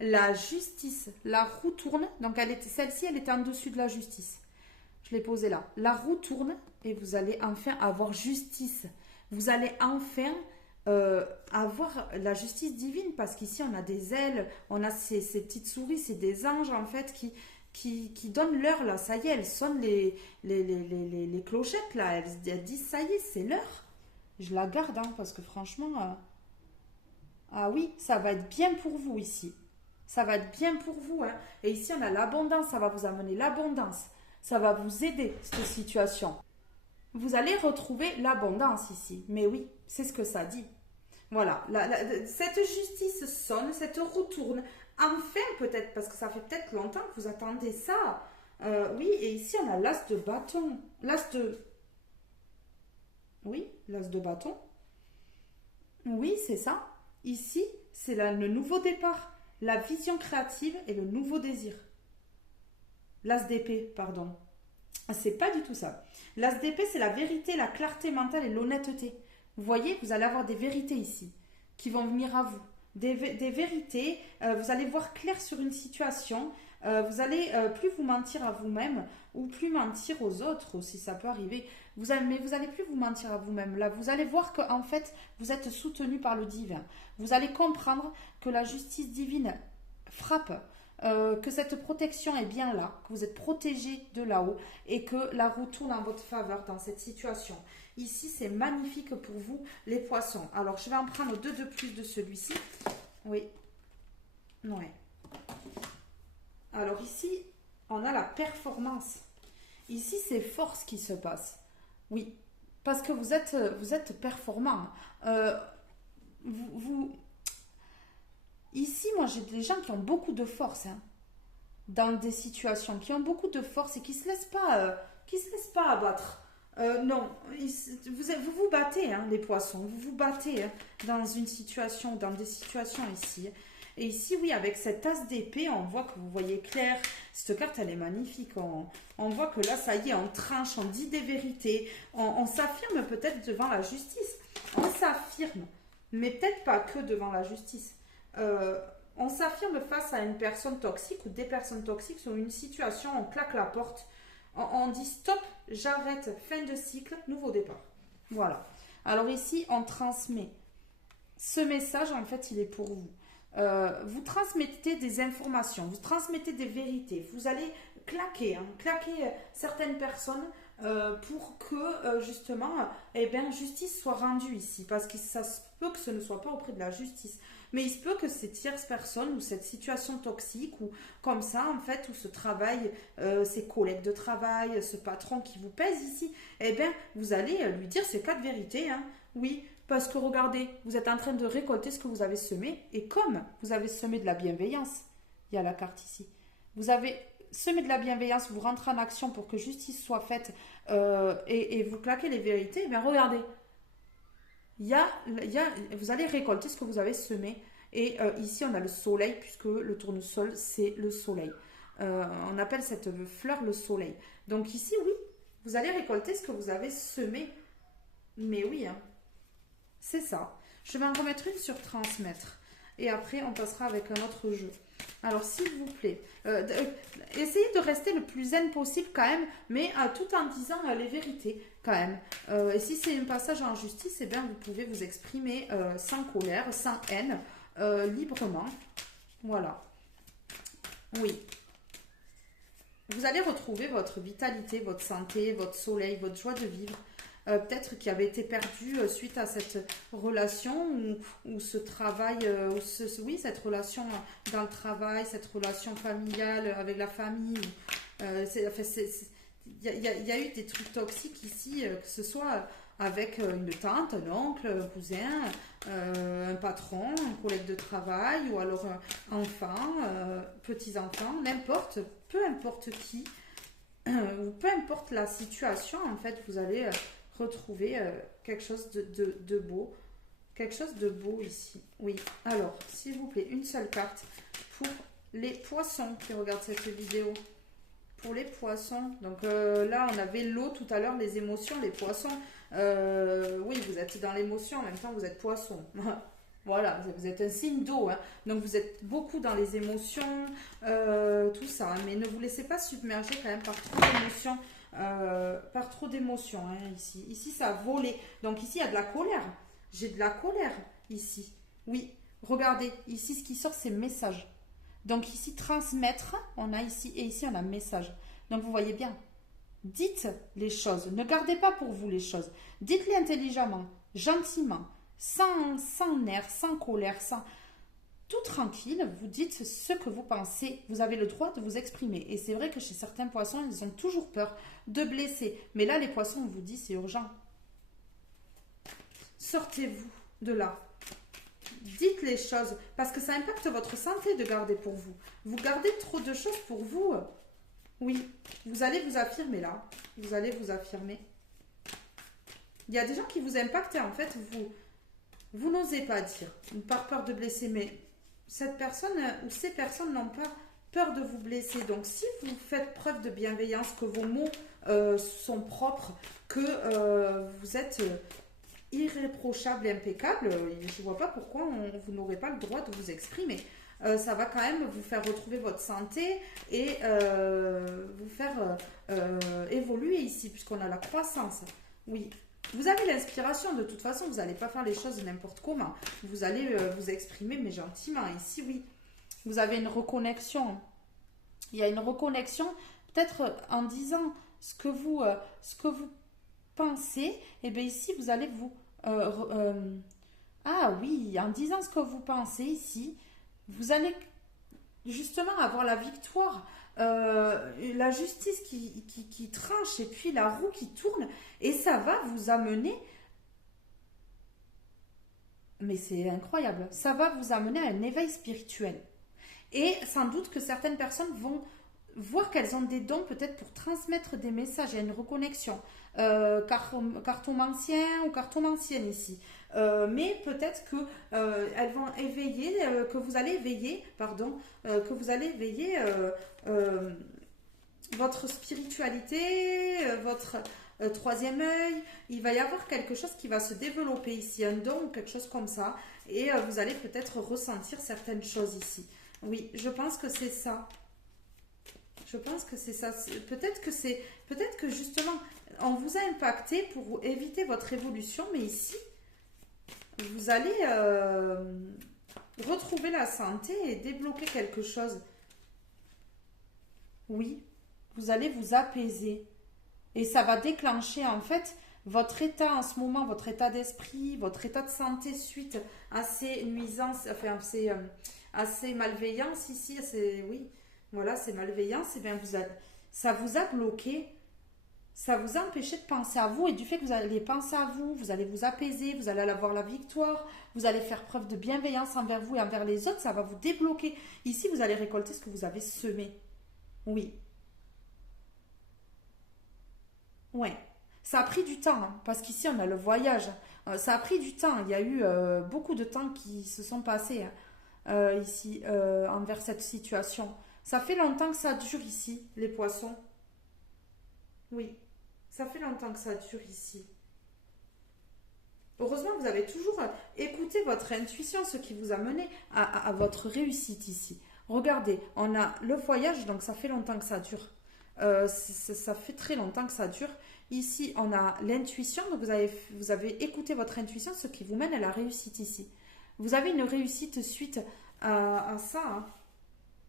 La justice. La roue tourne. Donc celle-ci, elle était en dessus de la justice. Je l'ai posée là. La roue tourne et vous allez enfin avoir justice. Vous allez enfin avoir la justice divine parce qu'ici, on a des ailes. On a ces petites souris. C'est des anges en fait qui donnent l'heure là. Ça y est, elles sonnent les clochettes là. Elles disent ça y est, c'est l'heure. Je la garde hein, parce que franchement, ah oui, ça va être bien pour vous ici. Ça va être bien pour vous. Hein. Et ici, on a l'abondance. Ça va vous amener l'abondance. Ça va vous aider, cette situation. Vous allez retrouver l'abondance ici. Mais oui, c'est ce que ça dit. Voilà. Cette justice sonne, cette roue tourne enfin peut-être, parce que ça fait peut-être longtemps que vous attendez ça. Oui, et ici on a l'as de bâton. L'as de... Oui, l'as de bâton. Oui, c'est ça. Ici, c'est le nouveau départ, la vision créative et le nouveau désir. L'as d'épée, pardon. C'est pas du tout ça. L'as d'épée, c'est la vérité, la clarté mentale et l'honnêteté. Vous voyez, vous allez avoir des vérités ici qui vont venir à vous. Des vérités, vous allez voir clair sur une situation, vous allez plus vous mentir à vous-même ou plus mentir aux autres aussi, ça peut arriver. Mais vous allez plus vous mentir à vous-même. Là, vous allez voir que en fait, vous êtes soutenu par le divin. Vous allez comprendre que la justice divine frappe, que cette protection est bien là, que vous êtes protégé de là-haut et que la roue tourne en votre faveur dans cette situation. Ici, c'est magnifique pour vous, les poissons. Alors, je vais en prendre deux de plus de celui-ci. Oui. Ouais. Alors ici, on a la performance. Ici, c'est force qui se passe. Oui. Parce que vous êtes performant. Vous... Ici, moi, j'ai des gens qui ont beaucoup de force, hein, dans des situations, qui ont beaucoup de force et qui se laissent pas abattre. Non, vous vous battez, hein, les poissons, vous vous battez, hein, dans une situation, dans des situations ici. Et ici, oui, avec cette as d'épée, on voit que vous voyez clair. Cette carte, elle est magnifique. On voit que là, ça y est, on tranche, on dit des vérités. On s'affirme peut-être devant la justice. On s'affirme, mais peut-être pas que devant la justice. On s'affirme face à une personne toxique ou des personnes toxiques sur une situation, on claque la porte. On dit stop, j'arrête, fin de cycle, nouveau départ. Voilà. Alors ici, on transmet. Ce message, en fait, il est pour vous. Vous transmettez des informations, vous transmettez des vérités. Vous allez claquer certaines personnes pour que justement, justice soit rendue ici. Parce que ça se peut que ce ne soit pas auprès de la justice. Mais il se peut que cette tierce personne ou cette situation toxique ou comme ça, en fait, ou ce travail, ces collègues de travail, ce patron qui vous pèse ici, vous allez lui dire ces quatre vérités. Hein. Oui, parce que regardez, vous êtes en train de récolter ce que vous avez semé. Et comme vous avez semé de la bienveillance, il y a la carte ici. Vous avez semé de la bienveillance, vous rentrez en action pour que justice soit faite et vous claquez les vérités. Regardez. Vous allez récolter ce que vous avez semé. Et ici, on a le soleil, puisque le tournesol, c'est le soleil. On appelle cette fleur le soleil. Donc ici, oui, vous allez récolter ce que vous avez semé. Mais oui, hein, c'est ça. Je vais en remettre une sur transmettre. Et après, on passera avec un autre jeu. Alors, s'il vous plaît, essayez de rester le plus zen possible quand même, mais tout en disant les vérités quand même. Et si c'est un passage en justice, vous pouvez vous exprimer sans colère, sans haine, librement. Voilà. Oui. Vous allez retrouver votre vitalité, votre santé, votre soleil, votre joie de vivre. Peut-être qui avait été perdu suite à cette relation ou ce travail, cette relation dans le travail, cette relation familiale avec la famille. Il y a eu des trucs toxiques ici, que ce soit avec une tante, un oncle, un cousin, un patron, un collègue de travail ou alors un enfant, petits-enfants, n'importe, peu importe qui, ou peu importe la situation, en fait, vous allez... retrouver quelque chose de beau. Quelque chose de beau ici. Oui. Alors, s'il vous plaît, une seule carte pour les poissons qui regardent cette vidéo. Pour les poissons. Donc là, on avait l'eau tout à l'heure, les émotions, les poissons. Oui, vous êtes dans l'émotion, en même temps, vous êtes poisson. Voilà, vous êtes un signe d'eau. Hein. Donc, vous êtes beaucoup dans les émotions, tout ça. Mais ne vous laissez pas submerger quand même par trop d'émotions. Hein, ici. Ici, ça a volé. Donc, ici, il y a de la colère. J'ai de la colère ici. Oui, regardez. Ici, ce qui sort, c'est message. Donc, ici, transmettre, on a ici. Et ici, on a message. Donc, vous voyez bien. Dites les choses. Ne gardez pas pour vous les choses. Dites-les intelligemment, gentiment, sans nerfs, sans colère, sans... Tout tranquille, vous dites ce que vous pensez. Vous avez le droit de vous exprimer. Et c'est vrai que chez certains poissons, ils ont toujours peur de blesser. Mais là, les poissons, on vous dit, c'est urgent. Sortez-vous de là. dites les choses parce que ça impacte votre santé de garder pour vous. Vous gardez trop de choses pour vous. Oui, vous allez vous affirmer là. Vous allez vous affirmer. Il y a des gens qui vous impactent et en fait, vous n'osez pas dire, par peur de blesser. Mais cette personne ou ces personnes n'ont pas peur de vous blesser. Donc, si vous faites preuve de bienveillance, que vos mots sont propres, que vous êtes irréprochable et impeccable, je ne vois pas pourquoi vous n'aurez pas le droit de vous exprimer. Ça va quand même vous faire retrouver votre santé et vous faire évoluer ici, puisqu'on a la croissance. Oui. Vous avez l'inspiration, de toute façon, vous n'allez pas faire les choses n'importe comment. Vous allez vous exprimer, mais gentiment. Ici, oui. Vous avez une reconnexion. Il y a une reconnexion, peut-être en disant ce que vous pensez. Et bien ici, vous allez vous... ah oui, en disant ce que vous pensez ici, vous allez justement avoir la victoire. La justice qui tranche et puis la roue qui tourne. Et ça va vous amener... Mais c'est incroyable. Ça va vous amener à un éveil spirituel. Et sans doute que certaines personnes vont voir qu'elles ont des dons peut-être pour transmettre des messages. Il y a une reconnexion. Cartomancien ou cartomancienne ici. Mais peut-être que elles vont éveiller, que vous allez éveiller, votre spiritualité, votre troisième œil. Il va y avoir quelque chose qui va se développer ici, un don ou quelque chose comme ça. Et vous allez peut-être ressentir certaines choses ici. Oui, je pense que c'est ça. Je pense que c'est ça. Peut-être que justement, on vous a impacté pour éviter votre évolution, mais ici, vous allez retrouver la santé et débloquer quelque chose. Oui, vous allez vous apaiser. Et ça va déclencher en fait votre état en ce moment, votre état d'esprit, votre état de santé suite à ces nuisances, enfin assez malveillance ici, oui, voilà, c'est malveillance, et bien ça vous a bloqué, ça vous a empêché de penser à vous, et du fait que vous allez penser à vous, vous allez vous apaiser, vous allez avoir la victoire, vous allez faire preuve de bienveillance envers vous et envers les autres, ça va vous débloquer. Ici, vous allez récolter ce que vous avez semé. Oui. Ouais. Ça a pris du temps, hein, parce qu'ici, on a le voyage. Ça a pris du temps. Il y a eu beaucoup de temps qui se sont passés, hein, ici, envers cette situation. Ça fait longtemps que ça dure ici, les poissons. Oui, ça fait longtemps que ça dure ici. Heureusement, vous avez toujours écouté votre intuition, ce qui vous a mené à votre réussite ici. Regardez, on a le voyage, donc ça fait longtemps que ça dure. Ça fait très longtemps que ça dure. Ici, on a l'intuition, donc vous avez écouté votre intuition, ce qui vous mène à la réussite ici. Vous avez une réussite suite à ça, hein.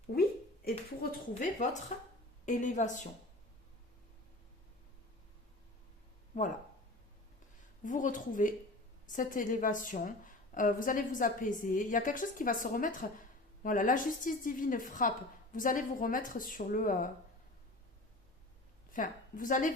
Oui, et pour retrouver votre élévation. Voilà. Vous retrouvez cette élévation. Vous allez vous apaiser. Il y a quelque chose qui va se remettre. Voilà, la justice divine frappe. Vous allez vous remettre sur le... Enfin, vous allez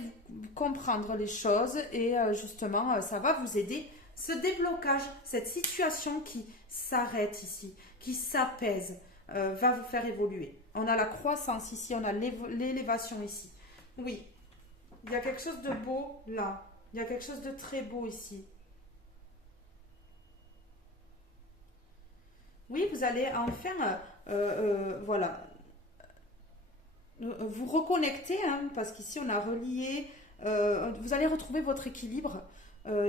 comprendre les choses et justement, ça va vous aider. Ce déblocage, cette situation qui s'arrête ici, qui s'apaise, va vous faire évoluer. On a la croissance ici, on a l'élévation ici. Oui, il y a quelque chose de beau là. Il y a quelque chose de très beau ici. Oui, vous allez enfin, voilà, vous reconnecter, hein, parce qu'ici on a relié, vous allez retrouver votre équilibre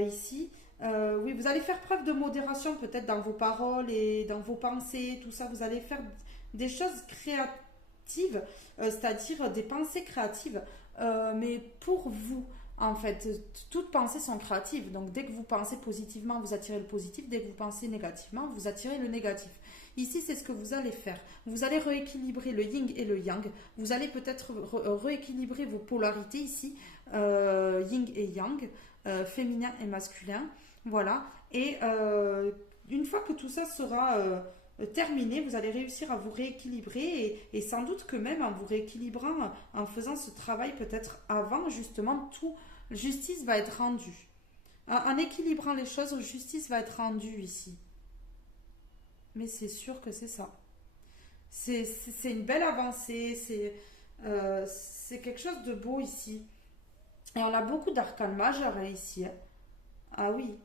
ici. Oui, vous allez faire preuve de modération peut-être dans vos paroles et dans vos pensées, tout ça. Vous allez faire des choses créatives, c'est-à-dire des pensées créatives, mais pour vous. En fait, toutes pensées sont créatives. Donc, dès que vous pensez positivement, vous attirez le positif. Dès que vous pensez négativement, vous attirez le négatif. Ici, c'est ce que vous allez faire. Vous allez rééquilibrer le yin et le yang. Vous allez peut-être rééquilibrer vos polarités ici, yin et yang, féminin et masculin. Voilà. Et une fois que tout ça sera terminé, vous allez réussir à vous rééquilibrer et sans doute que même en vous rééquilibrant, en faisant ce travail peut-être avant, justement, justice va être rendue. En équilibrant les choses, justice va être rendue ici. mais c'est sûr que c'est ça. C'est une belle avancée, c'est quelque chose de beau ici. Et on a beaucoup d'arcanes majeures hein, ici. Hein. Ah oui,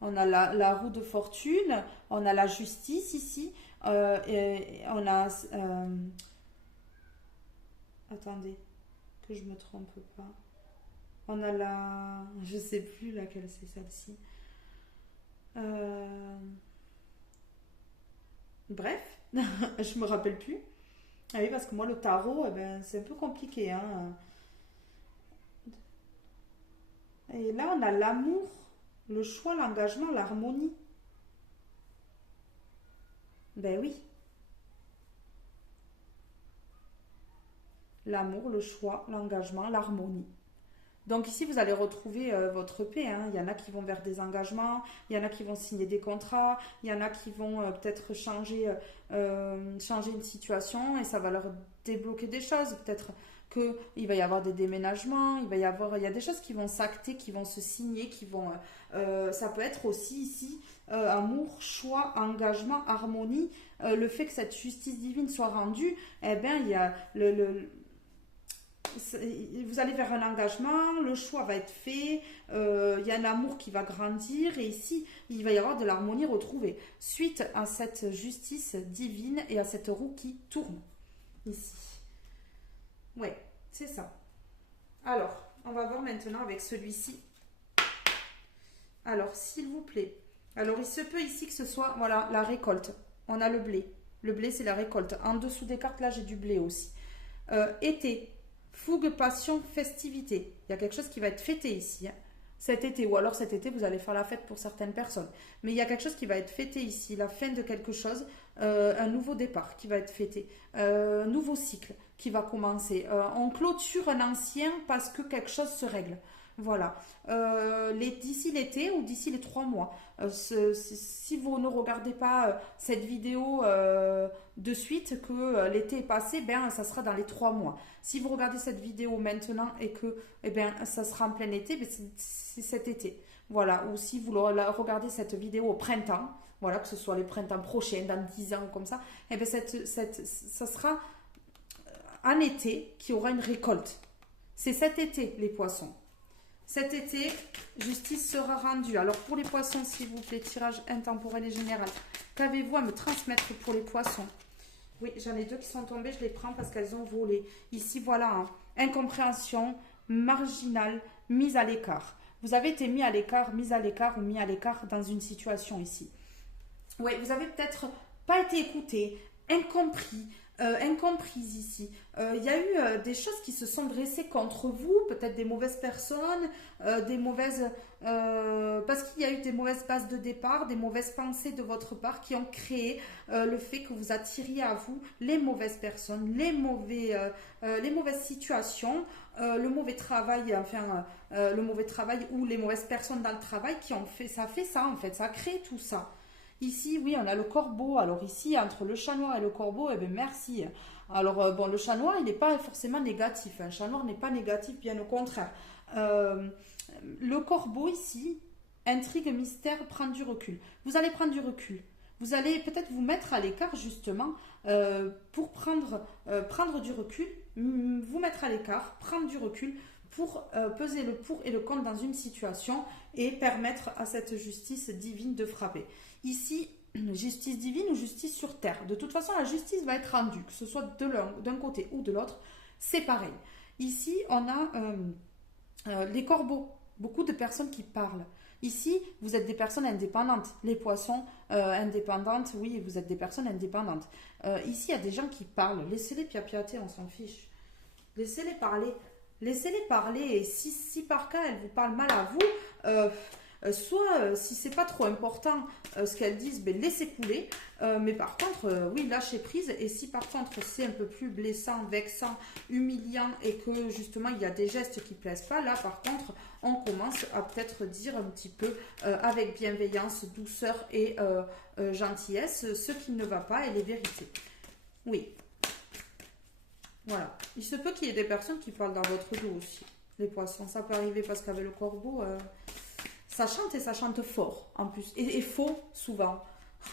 on a la roue de fortune, on a la justice ici, et on a... attendez, que je me trompe pas. On a la... Je sais plus laquelle c'est celle-ci. Euh, Bref, je me rappelle plus. Ah oui, parce que moi, le tarot, eh ben, c'est un peu compliqué. Hein. Et là, on a l'amour, le choix, l'engagement, l'harmonie. Ben oui, l'amour, le choix, l'engagement, l'harmonie. Donc ici, vous allez retrouver votre paix. Hein. Il y en a qui vont vers des engagements, il y en a qui vont signer des contrats, il y en a qui vont peut-être changer une situation et ça va leur débloquer des choses. Peut-être qu'il va y avoir des déménagements, il y a des choses qui vont s'acter, qui vont se signer, ça peut être aussi ici amour, choix, engagement, harmonie. Le fait que cette justice divine soit rendue, eh bien, il y a vous allez vers un engagement, le choix va être fait, il y a un amour qui va grandir et ici, il va y avoir de l'harmonie retrouvée. Suite à cette justice divine et à cette roue qui tourne ici. Ouais, c'est ça. Alors, on va voir maintenant avec celui-ci. Alors, s'il vous plaît. Alors, il se peut ici que ce soit, voilà, la récolte. On a le blé. Le blé, c'est la récolte. En dessous des cartes, là, j'ai du blé aussi. Été. Fougue, passion, festivité. Il y a quelque chose qui va être fêté ici. Hein. Cet été, ou alors cet été, vous allez faire la fête pour certaines personnes. Mais il y a quelque chose qui va être fêté ici, la fin de quelque chose, un nouveau départ qui va être fêté, un nouveau cycle qui va commencer. On clôture un ancien parce que quelque chose se règle. Voilà. D'ici l'été ou d'ici les 3 mois. Si vous ne regardez pas cette vidéo de suite, que l'été est passé, ben, ça sera dans les 3 mois. Si vous regardez cette vidéo maintenant et que eh ben, ça sera en plein été, ben, c'est cet été. Voilà. Ou si vous regardez cette vidéo au printemps, voilà, que ce soit les printemps prochains, dans 10 ans comme ça, eh ben, ça sera en été qui aura une récolte. C'est cet été, les poissons. Cet été, justice sera rendue. Alors pour les poissons, s'il vous plaît, tirage intemporel et général. Qu'avez-vous à me transmettre pour les poissons? Oui, j'en ai deux qui sont tombées, je les prends parce qu'elles ont volé. Ici, voilà, hein. Incompréhension, marginale, mise à l'écart. Vous avez été mis à l'écart ou mis à l'écart dans une situation ici. Oui, vous avez peut-être pas été écouté, incompris, incomprise ici. Il y a eu des choses qui se sont dressées contre vous, peut-être des mauvaises personnes, parce qu'il y a eu des mauvaises bases de départ, des mauvaises pensées de votre part qui ont créé le fait que vous attiriez à vous les mauvaises personnes, les mauvaises situations, le mauvais travail, le mauvais travail ou les mauvaises personnes dans le travail qui ont fait ça en fait, ça a créé tout ça. Ici, oui, on a le corbeau. Alors ici, entre le chat noir et le corbeau, eh bien, merci. Alors, bon, le chat noir, il n'est pas forcément négatif. Un chat noir n'est pas négatif, bien au contraire. Le corbeau, ici, intrigue, mystère, prendre du recul. Vous allez prendre du recul. Vous allez peut-être vous mettre à l'écart, justement, pour prendre du recul, vous mettre à l'écart, prendre du recul pour peser le pour et le contre dans une situation et permettre à cette justice divine de frapper. Ici, justice divine ou justice sur terre. De toute façon, la justice va être rendue, que ce soit d'un côté ou de l'autre, c'est pareil. Ici, on a les corbeaux, beaucoup de personnes qui parlent. Ici, vous êtes des personnes indépendantes. Les poissons indépendantes, oui, vous êtes des personnes indépendantes. Ici, il y a des gens qui parlent. Laissez-les piapiater, on s'en fiche. Laissez-les parler. Laissez-les parler et si par cas elles vous parlent mal à vous, soit si c'est pas trop important ce qu'elles disent, ben, laissez couler. Mais par contre, oui, lâchez prise. Et si par contre c'est un peu plus blessant, vexant, humiliant et que justement il y a des gestes qui plaisent pas, là par contre on commence à peut-être dire un petit peu avec bienveillance, douceur et gentillesse ce qui ne va pas et les vérités. Oui. Voilà. Il se peut qu'il y ait des personnes qui parlent dans votre dos aussi. Les poissons, ça peut arriver parce qu'avec le corbeau, ça chante et ça chante fort en plus. Et faux, souvent.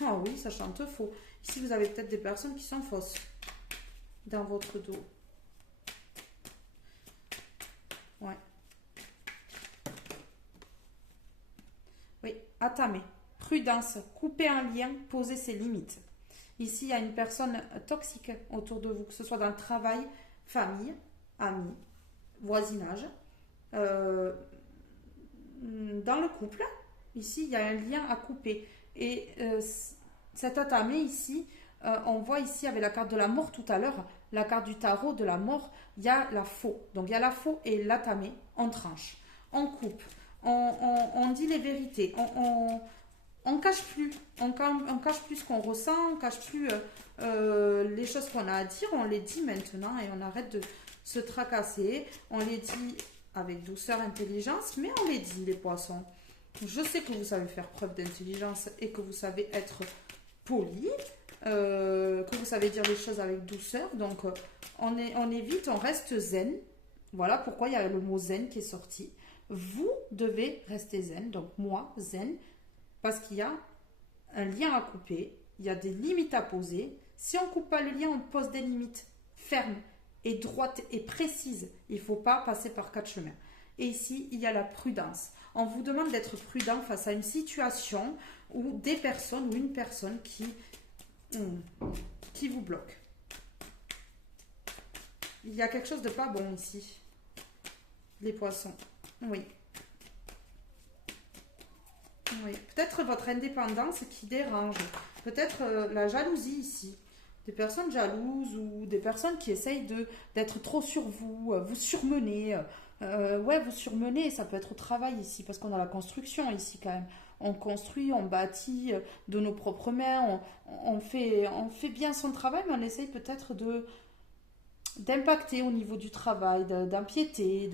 Ah oui, ça chante faux. Ici, vous avez peut-être des personnes qui sont fausses dans votre dos. Ouais. Oui, attamer. Prudence, couper un lien, poser ses limites. Ici, il y a une personne toxique autour de vous, que ce soit dans le travail, famille, amis, voisinage, euh, dans le couple. Ici, il y a un lien à couper. Et cet atamé ici, on voit ici avec la carte de la mort tout à l'heure, la carte du tarot de la mort, il y a la faux. Donc il y a la faux et l'atamé, on tranche, on coupe, on dit les vérités, on cache plus, on cache plus ce qu'on ressent, on cache plus les choses qu'on a à dire, on les dit maintenant et on arrête de se tracasser, on les dit avec douceur, intelligence, mais on les dit les poissons. Je sais que vous savez faire preuve d'intelligence et que vous savez être poli, que vous savez dire les choses avec douceur, donc on évite, on reste zen. Voilà pourquoi il y a le mot zen qui est sorti. Vous devez rester zen, donc moi zen, parce qu'il y a un lien à couper, il y a des limites à poser. Si on ne coupe pas le lien, on pose des limites fermes et droites et précises. Il ne faut pas passer par quatre chemins. Et ici, il y a la prudence. On vous demande d'être prudent face à une situation ou des personnes ou une personne qui vous bloque. Il y a quelque chose de pas bon ici. Les poissons. Oui. Oui. Peut-être votre indépendance qui dérange. Peut-être la jalousie ici. Des personnes jalouses ou des personnes qui essayent d'être trop sur vous, vous surmener. Ouais, vous surmenez, ça peut être au travail ici, parce qu'on a la construction ici quand même. On construit, on bâtit de nos propres mains, on fait bien son travail, mais on essaye peut-être d'impacter au niveau du travail, d'empiéter.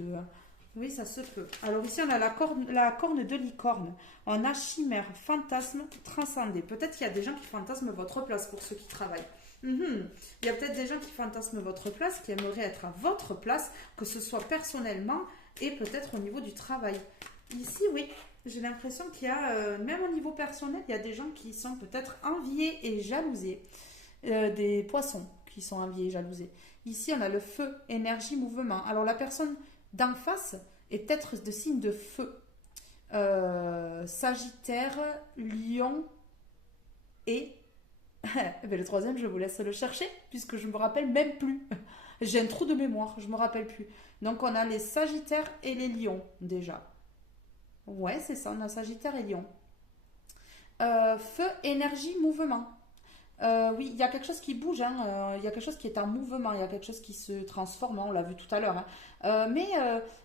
Oui, ça se peut. Alors ici, on a la corne de licorne. On a chimère, fantasme, transcendé. Peut-être qu'il y a des gens qui fantasment votre place pour ceux qui travaillent. Il y a peut-être des gens qui fantasment votre place, qui aimeraient être à votre place, que ce soit personnellement et peut-être au niveau du travail. Ici, oui, j'ai l'impression qu'il y a, même au niveau personnel, il y a des gens qui sont peut-être enviés et jalousés. Des poissons qui sont enviés et jalousés. Ici, on a le feu, énergie, mouvement. Alors, la personne d'en face est peut-être de signe de feu. Sagittaire, Lion et le troisième, je vous laisse le chercher, puisque je ne me rappelle même plus. J'ai un trou de mémoire, je ne me rappelle plus. Donc, on a les Sagittaires et les Lions, déjà. Ouais, c'est ça, on a Sagittaire et Lion. Feu, énergie, mouvement. Oui, il y a quelque chose qui bouge, hein, il y a quelque chose qui est en mouvement, il y a quelque chose qui se transforme, hein, on l'a vu tout à l'heure. Hein. Mais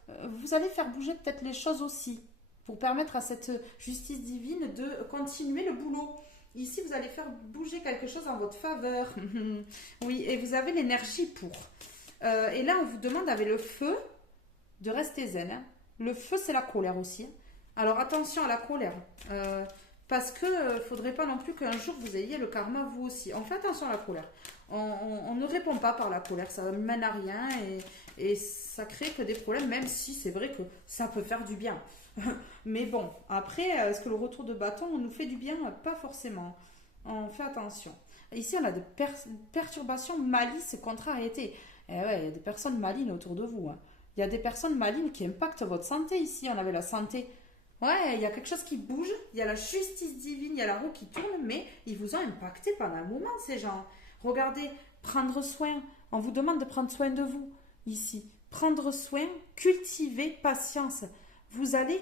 vous allez faire bouger peut-être les choses aussi, pour permettre à cette justice divine de continuer le boulot. Ici, vous allez faire bouger quelque chose en votre faveur. Oui, et vous avez l'énergie pour. Et là, on vous demande avec le feu de rester zen. Hein. Le feu, c'est la colère aussi. Alors, attention à la colère. Parce que ne faudrait pas non plus qu'un jour vous ayez le karma vous aussi. On fait attention à la colère. On ne répond pas par la colère. Ça ne mène à rien et ça crée que des problèmes, même si c'est vrai que ça peut faire du bien. Mais bon, après, est-ce que le retour de bâton nous fait du bien? Pas forcément. On fait attention. Ici, on a des perturbations, malice, contrariété. Et ouais, il y a des personnes malignes autour de vous. Hein. Il y a des personnes malignes qui impactent votre santé ici. On avait la santé. Ouais, il y a quelque chose qui bouge. Il y a la justice divine, il y a la roue qui tourne, mais ils vous ont impacté pendant un moment, ces gens. Regardez, prendre soin. On vous demande de prendre soin de vous ici. Prendre soin, cultiver, patience. Vous allez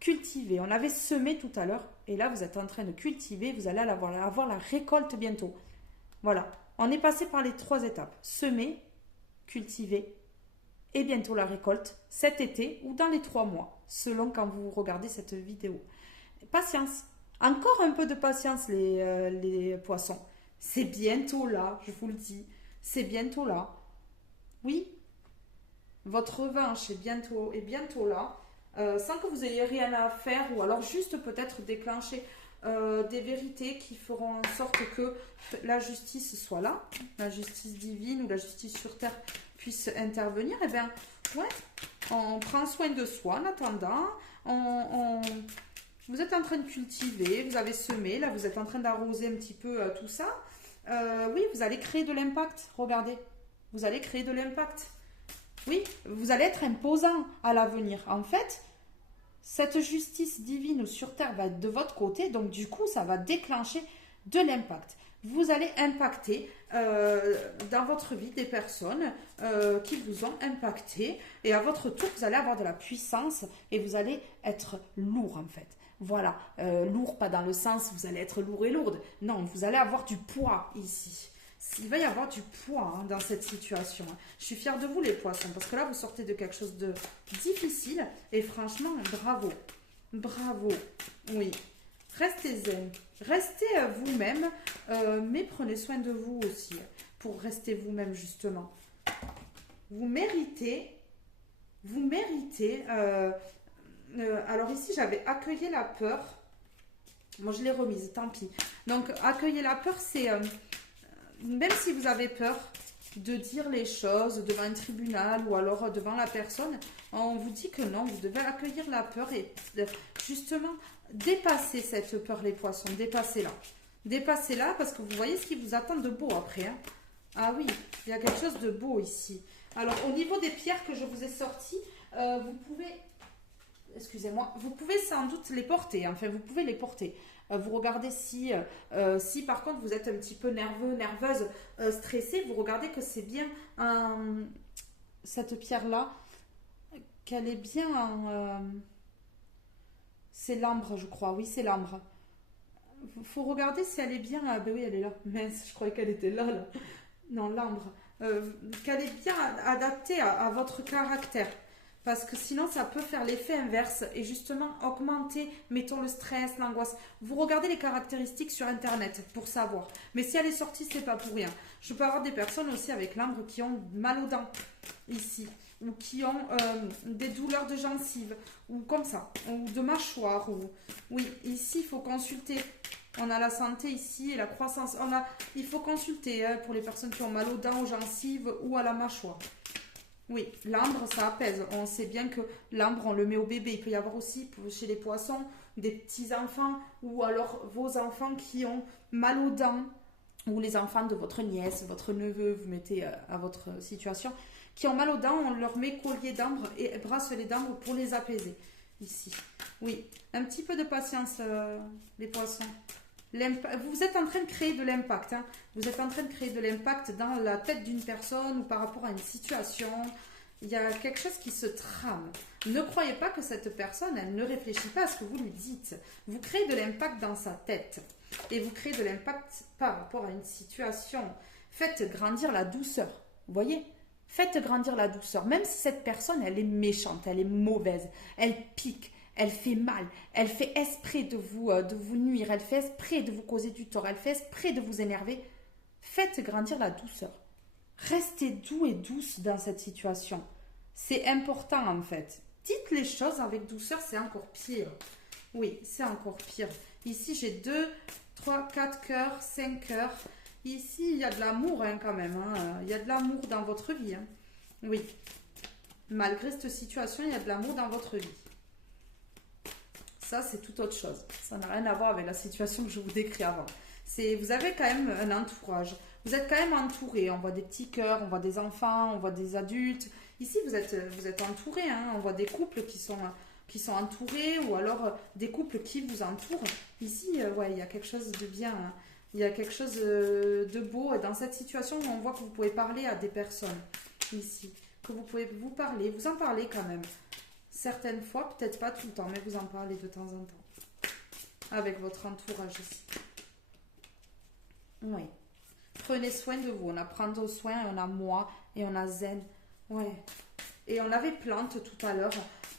cultiver. On avait semé tout à l'heure et là vous êtes en train de cultiver. Vous allez avoir la récolte bientôt. Voilà. On est passé par les 3 étapes. Semer, cultiver et bientôt la récolte cet été ou dans les 3 mois selon quand vous regardez cette vidéo. Patience. Encore un peu de patience les poissons. C'est bientôt là, je vous le dis. C'est bientôt là. Oui. Votre revanche est bientôt là. Sans que vous ayez rien à faire ou alors juste peut-être déclencher des vérités qui feront en sorte que la justice soit là, la justice divine ou la justice sur terre puisse intervenir. Eh bien, ouais, on prend soin de soi en attendant, Vous êtes en train de cultiver, vous avez semé, là vous êtes en train d'arroser un petit peu tout ça. Oui, vous allez créer de l'impact, regardez. Vous allez créer de l'impact. Oui, vous allez être imposant à l'avenir. En fait, cette justice divine sur Terre va être de votre côté, donc du coup, ça va déclencher de l'impact. Vous allez impacter dans votre vie des personnes qui vous ont impacté, et à votre tour, vous allez avoir de la puissance et vous allez être lourd en fait. Voilà, lourd pas dans le sens vous allez être lourd et lourde, non, vous allez avoir du poids ici. Il va y avoir du poids dans cette situation. Je suis fière de vous les poissons, parce que là vous sortez de quelque chose de difficile, et franchement, bravo. Bravo, oui. Restez zen, restez vous-même, mais prenez soin de vous aussi, pour rester vous-même justement. Vous méritez, alors ici j'avais accueilli la peur, moi je l'ai remise, tant pis. Donc accueillir la peur, c'est, même si vous avez peur de dire les choses devant un tribunal ou alors devant la personne, on vous dit que non, vous devez accueillir la peur et justement dépasser cette peur, les poissons, dépassez-la. Dépassez-la parce que vous voyez ce qui vous attend de beau après. Hein. Ah oui, il y a quelque chose de beau ici. Alors au niveau des pierres que je vous ai sorties, vous pouvez, excusez-moi, vous pouvez sans doute les porter, enfin vous pouvez les porter. Vous regardez si par contre vous êtes un petit peu nerveux, nerveuse, stressé, vous regardez que c'est bien cette pierre-là, qu'elle est bien en... c'est l'ambre, je crois, oui c'est l'ambre. Il faut regarder si elle est bien... ben oui, elle est là. Mince, je croyais qu'elle était là, là. Non, l'ambre. Qu'elle est bien adaptée à votre caractère. Parce que sinon, ça peut faire l'effet inverse et justement augmenter, mettons, le stress, l'angoisse. Vous regardez les caractéristiques sur Internet pour savoir. Mais si elle est sortie, c'est pas pour rien. Je peux avoir des personnes aussi avec l'ambre qui ont mal aux dents, ici. Ou qui ont des douleurs de gencives, ou comme ça, ou de mâchoire. Ou... Oui, ici, il faut consulter. On a la santé ici et la croissance. Il faut consulter pour les personnes qui ont mal aux dents, aux gencives ou à la mâchoire. Oui, l'ambre, ça apaise. On sait bien que l'ambre, on le met au bébé. Il peut y avoir aussi, chez les poissons, des petits-enfants ou alors vos enfants qui ont mal aux dents, ou les enfants de votre nièce, votre neveu, vous mettez à votre situation, qui ont mal aux dents, on leur met collier d'ambre et bracelet d'ambre pour les apaiser. Ici. Oui, un petit peu de patience, les poissons. Vous êtes en train de créer de l'impact. Hein. Vous êtes en train de créer de l'impact dans la tête d'une personne ou par rapport à une situation. Il y a quelque chose qui se trame. Ne croyez pas que cette personne, elle ne réfléchit pas à ce que vous lui dites. Vous créez de l'impact dans sa tête. Et vous créez de l'impact par rapport à une situation. Faites grandir la douceur. Vous voyez ? Faites grandir la douceur. Même si cette personne, elle est méchante, elle est mauvaise, elle pique. Elle fait mal, elle fait esprit de vous nuire, elle fait esprit de vous causer du tort, elle fait esprit de vous énerver. Faites grandir la douceur. Restez doux et douce dans cette situation. C'est important en fait. Dites les choses avec douceur, c'est encore pire. Oui, c'est encore pire. Ici, j'ai 2, 3, 4 cœurs, 5 cœurs. Ici, il y a de l'amour hein, quand même. Hein. Il y a de l'amour dans votre vie. Hein. Oui. Malgré cette situation, il y a de l'amour dans votre vie. Ça, c'est tout autre chose. Ça n'a rien à voir avec la situation que je vous décris avant. Vous avez quand même un entourage. Vous êtes quand même entouré. On voit des petits cœurs, on voit des enfants, on voit des adultes. Ici, vous êtes entouré. Hein. On voit des couples qui sont entourés ou alors des couples qui vous entourent. Ici, ouais, il y a quelque chose de bien. Hein. Il y a quelque chose de beau dans cette situation où on voit que vous pouvez parler à des personnes. Ici. Que vous pouvez vous parler. Vous en parlez quand même. Certaines fois, peut-être pas tout le temps, mais vous en parlez de temps en temps. Avec votre entourage ici. Oui. Prenez soin de vous. On a prendre soin, on a moi et on a zen. Ouais. Et on avait plante tout à l'heure.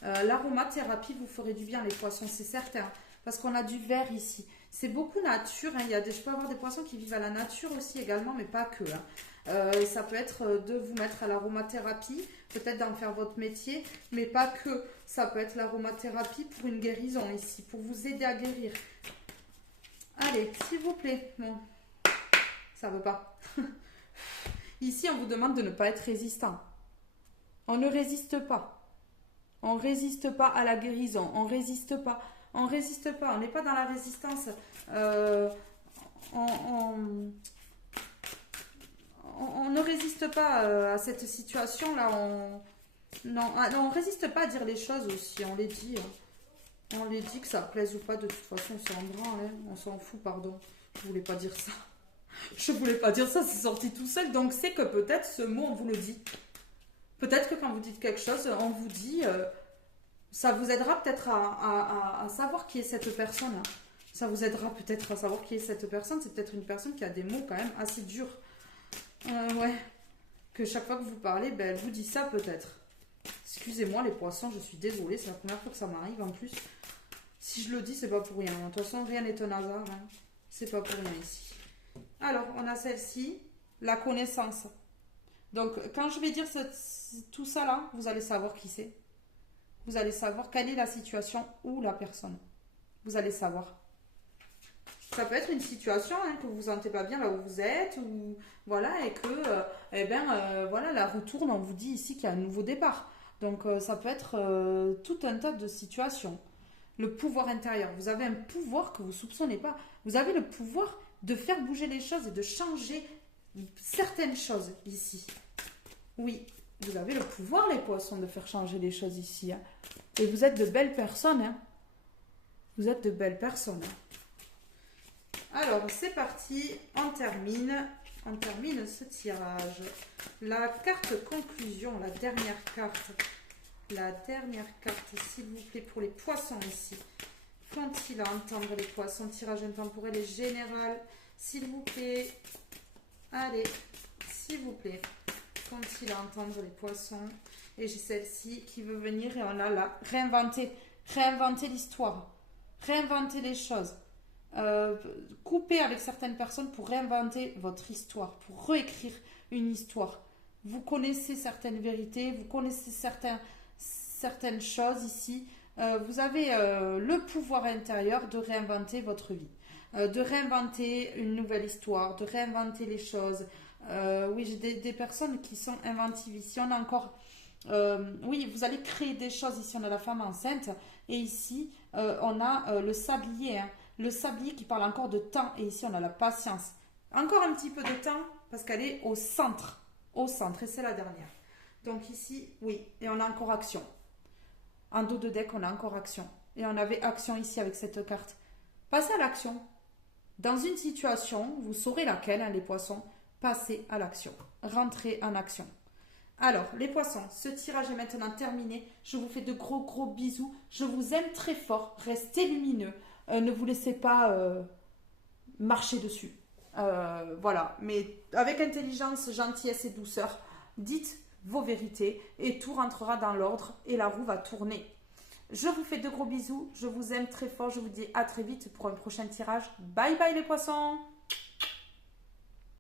L'aromathérapie vous ferait du bien, les poissons, c'est certain. Parce qu'on a du verre ici. C'est beaucoup nature. Hein. Je peux avoir des poissons qui vivent à la nature aussi également, mais pas que. Hein. Ça peut être de vous mettre à l'aromathérapie, peut-être d'en faire votre métier, mais pas que. Ça peut être l'aromathérapie pour une guérison ici, pour vous aider à guérir. Allez, s'il vous plaît. Bon, ça veut pas. Ici, on vous demande de ne pas être résistant. On ne résiste pas. On ne résiste pas à la guérison. On ne résiste pas On résiste pas, on n'est pas dans la résistance. Euh, on ne résiste pas à cette situation-là. Non, on résiste pas à dire les choses aussi, on les dit. On les dit que ça plaise ou pas, de toute façon, on s'en branle, hein. On s'en fout, pardon. Je voulais pas dire ça. Je voulais pas dire ça, c'est sorti tout seul. Donc c'est que peut-être ce mot, on vous le dit. Peut-être que quand vous dites quelque chose, on vous dit, ça vous aidera peut-être à savoir qui est cette personne. Ça vous aidera peut-être à savoir qui est cette personne. C'est peut-être une personne qui a des mots quand même assez durs. Ouais. Que chaque fois que vous parlez, ben, elle vous dit ça peut-être. Excusez-moi les poissons, je suis désolée, c'est la première fois que ça m'arrive en plus. Si je le dis, c'est pas pour rien. De toute façon, rien n'est un hasard. Hein. C'est pas pour rien ici. Alors, on a celle-ci, la connaissance. Donc, quand je vais dire tout ça là, vous allez savoir qui c'est. Vous allez savoir quelle est la situation ou la personne. Vous allez savoir. Ça peut être une situation hein, que vous ne vous sentez pas bien là où vous êtes, ou voilà, et que voilà, la roue tourne, on vous dit ici qu'il y a un nouveau départ. Donc ça peut être tout un tas de situations. Le pouvoir intérieur. Vous avez un pouvoir que vous ne soupçonnez pas. Vous avez le pouvoir de faire bouger les choses et de changer certaines choses ici. Oui, vous avez le pouvoir, les poissons, de faire changer les choses ici. Hein. Et vous êtes de belles personnes. Hein. Vous êtes de belles personnes. Hein. Alors, c'est parti. On termine ce tirage. La carte conclusion, la dernière carte. La dernière carte, s'il vous plaît, pour les poissons ici. Faut-il entendre les poissons? Tirage intemporel et général. S'il vous plaît. Allez, s'il vous plaît. Faut-il entendre les poissons? Et j'ai celle-ci qui veut venir et on a là. Réinventer l'histoire. Réinventer les choses. Couper avec certaines personnes pour réinventer votre histoire, pour réécrire une histoire. Vous connaissez certaines vérités, vous connaissez certaines choses ici. Vous avez le pouvoir intérieur de réinventer votre vie, de réinventer une nouvelle histoire, de réinventer les choses. Oui, j'ai des personnes qui sont inventives. Ici, on a encore... oui, vous allez créer des choses. Ici, on a la femme enceinte. Et ici, on a le sablier. Hein. Le sablier qui parle encore de temps. Et ici, on a la patience. Encore un petit peu de temps parce qu'elle est au centre. Au centre. Et c'est la dernière. Donc ici, oui. Et on a encore action. En dos de deck, on a encore action. Et on avait action ici avec cette carte. Passez à l'action. Dans une situation, vous saurez laquelle, hein, les poissons. Passez à l'action. Rentrez en action. Alors, les poissons, ce tirage est maintenant terminé. Je vous fais de gros bisous. Je vous aime très fort. Restez lumineux. Ne vous laissez pas marcher dessus. Voilà. Mais avec intelligence, gentillesse et douceur, dites vos vérités et tout rentrera dans l'ordre et la roue va tourner. Je vous fais de gros bisous. Je vous aime très fort. Je vous dis à très vite pour un prochain tirage. Bye bye les poissons!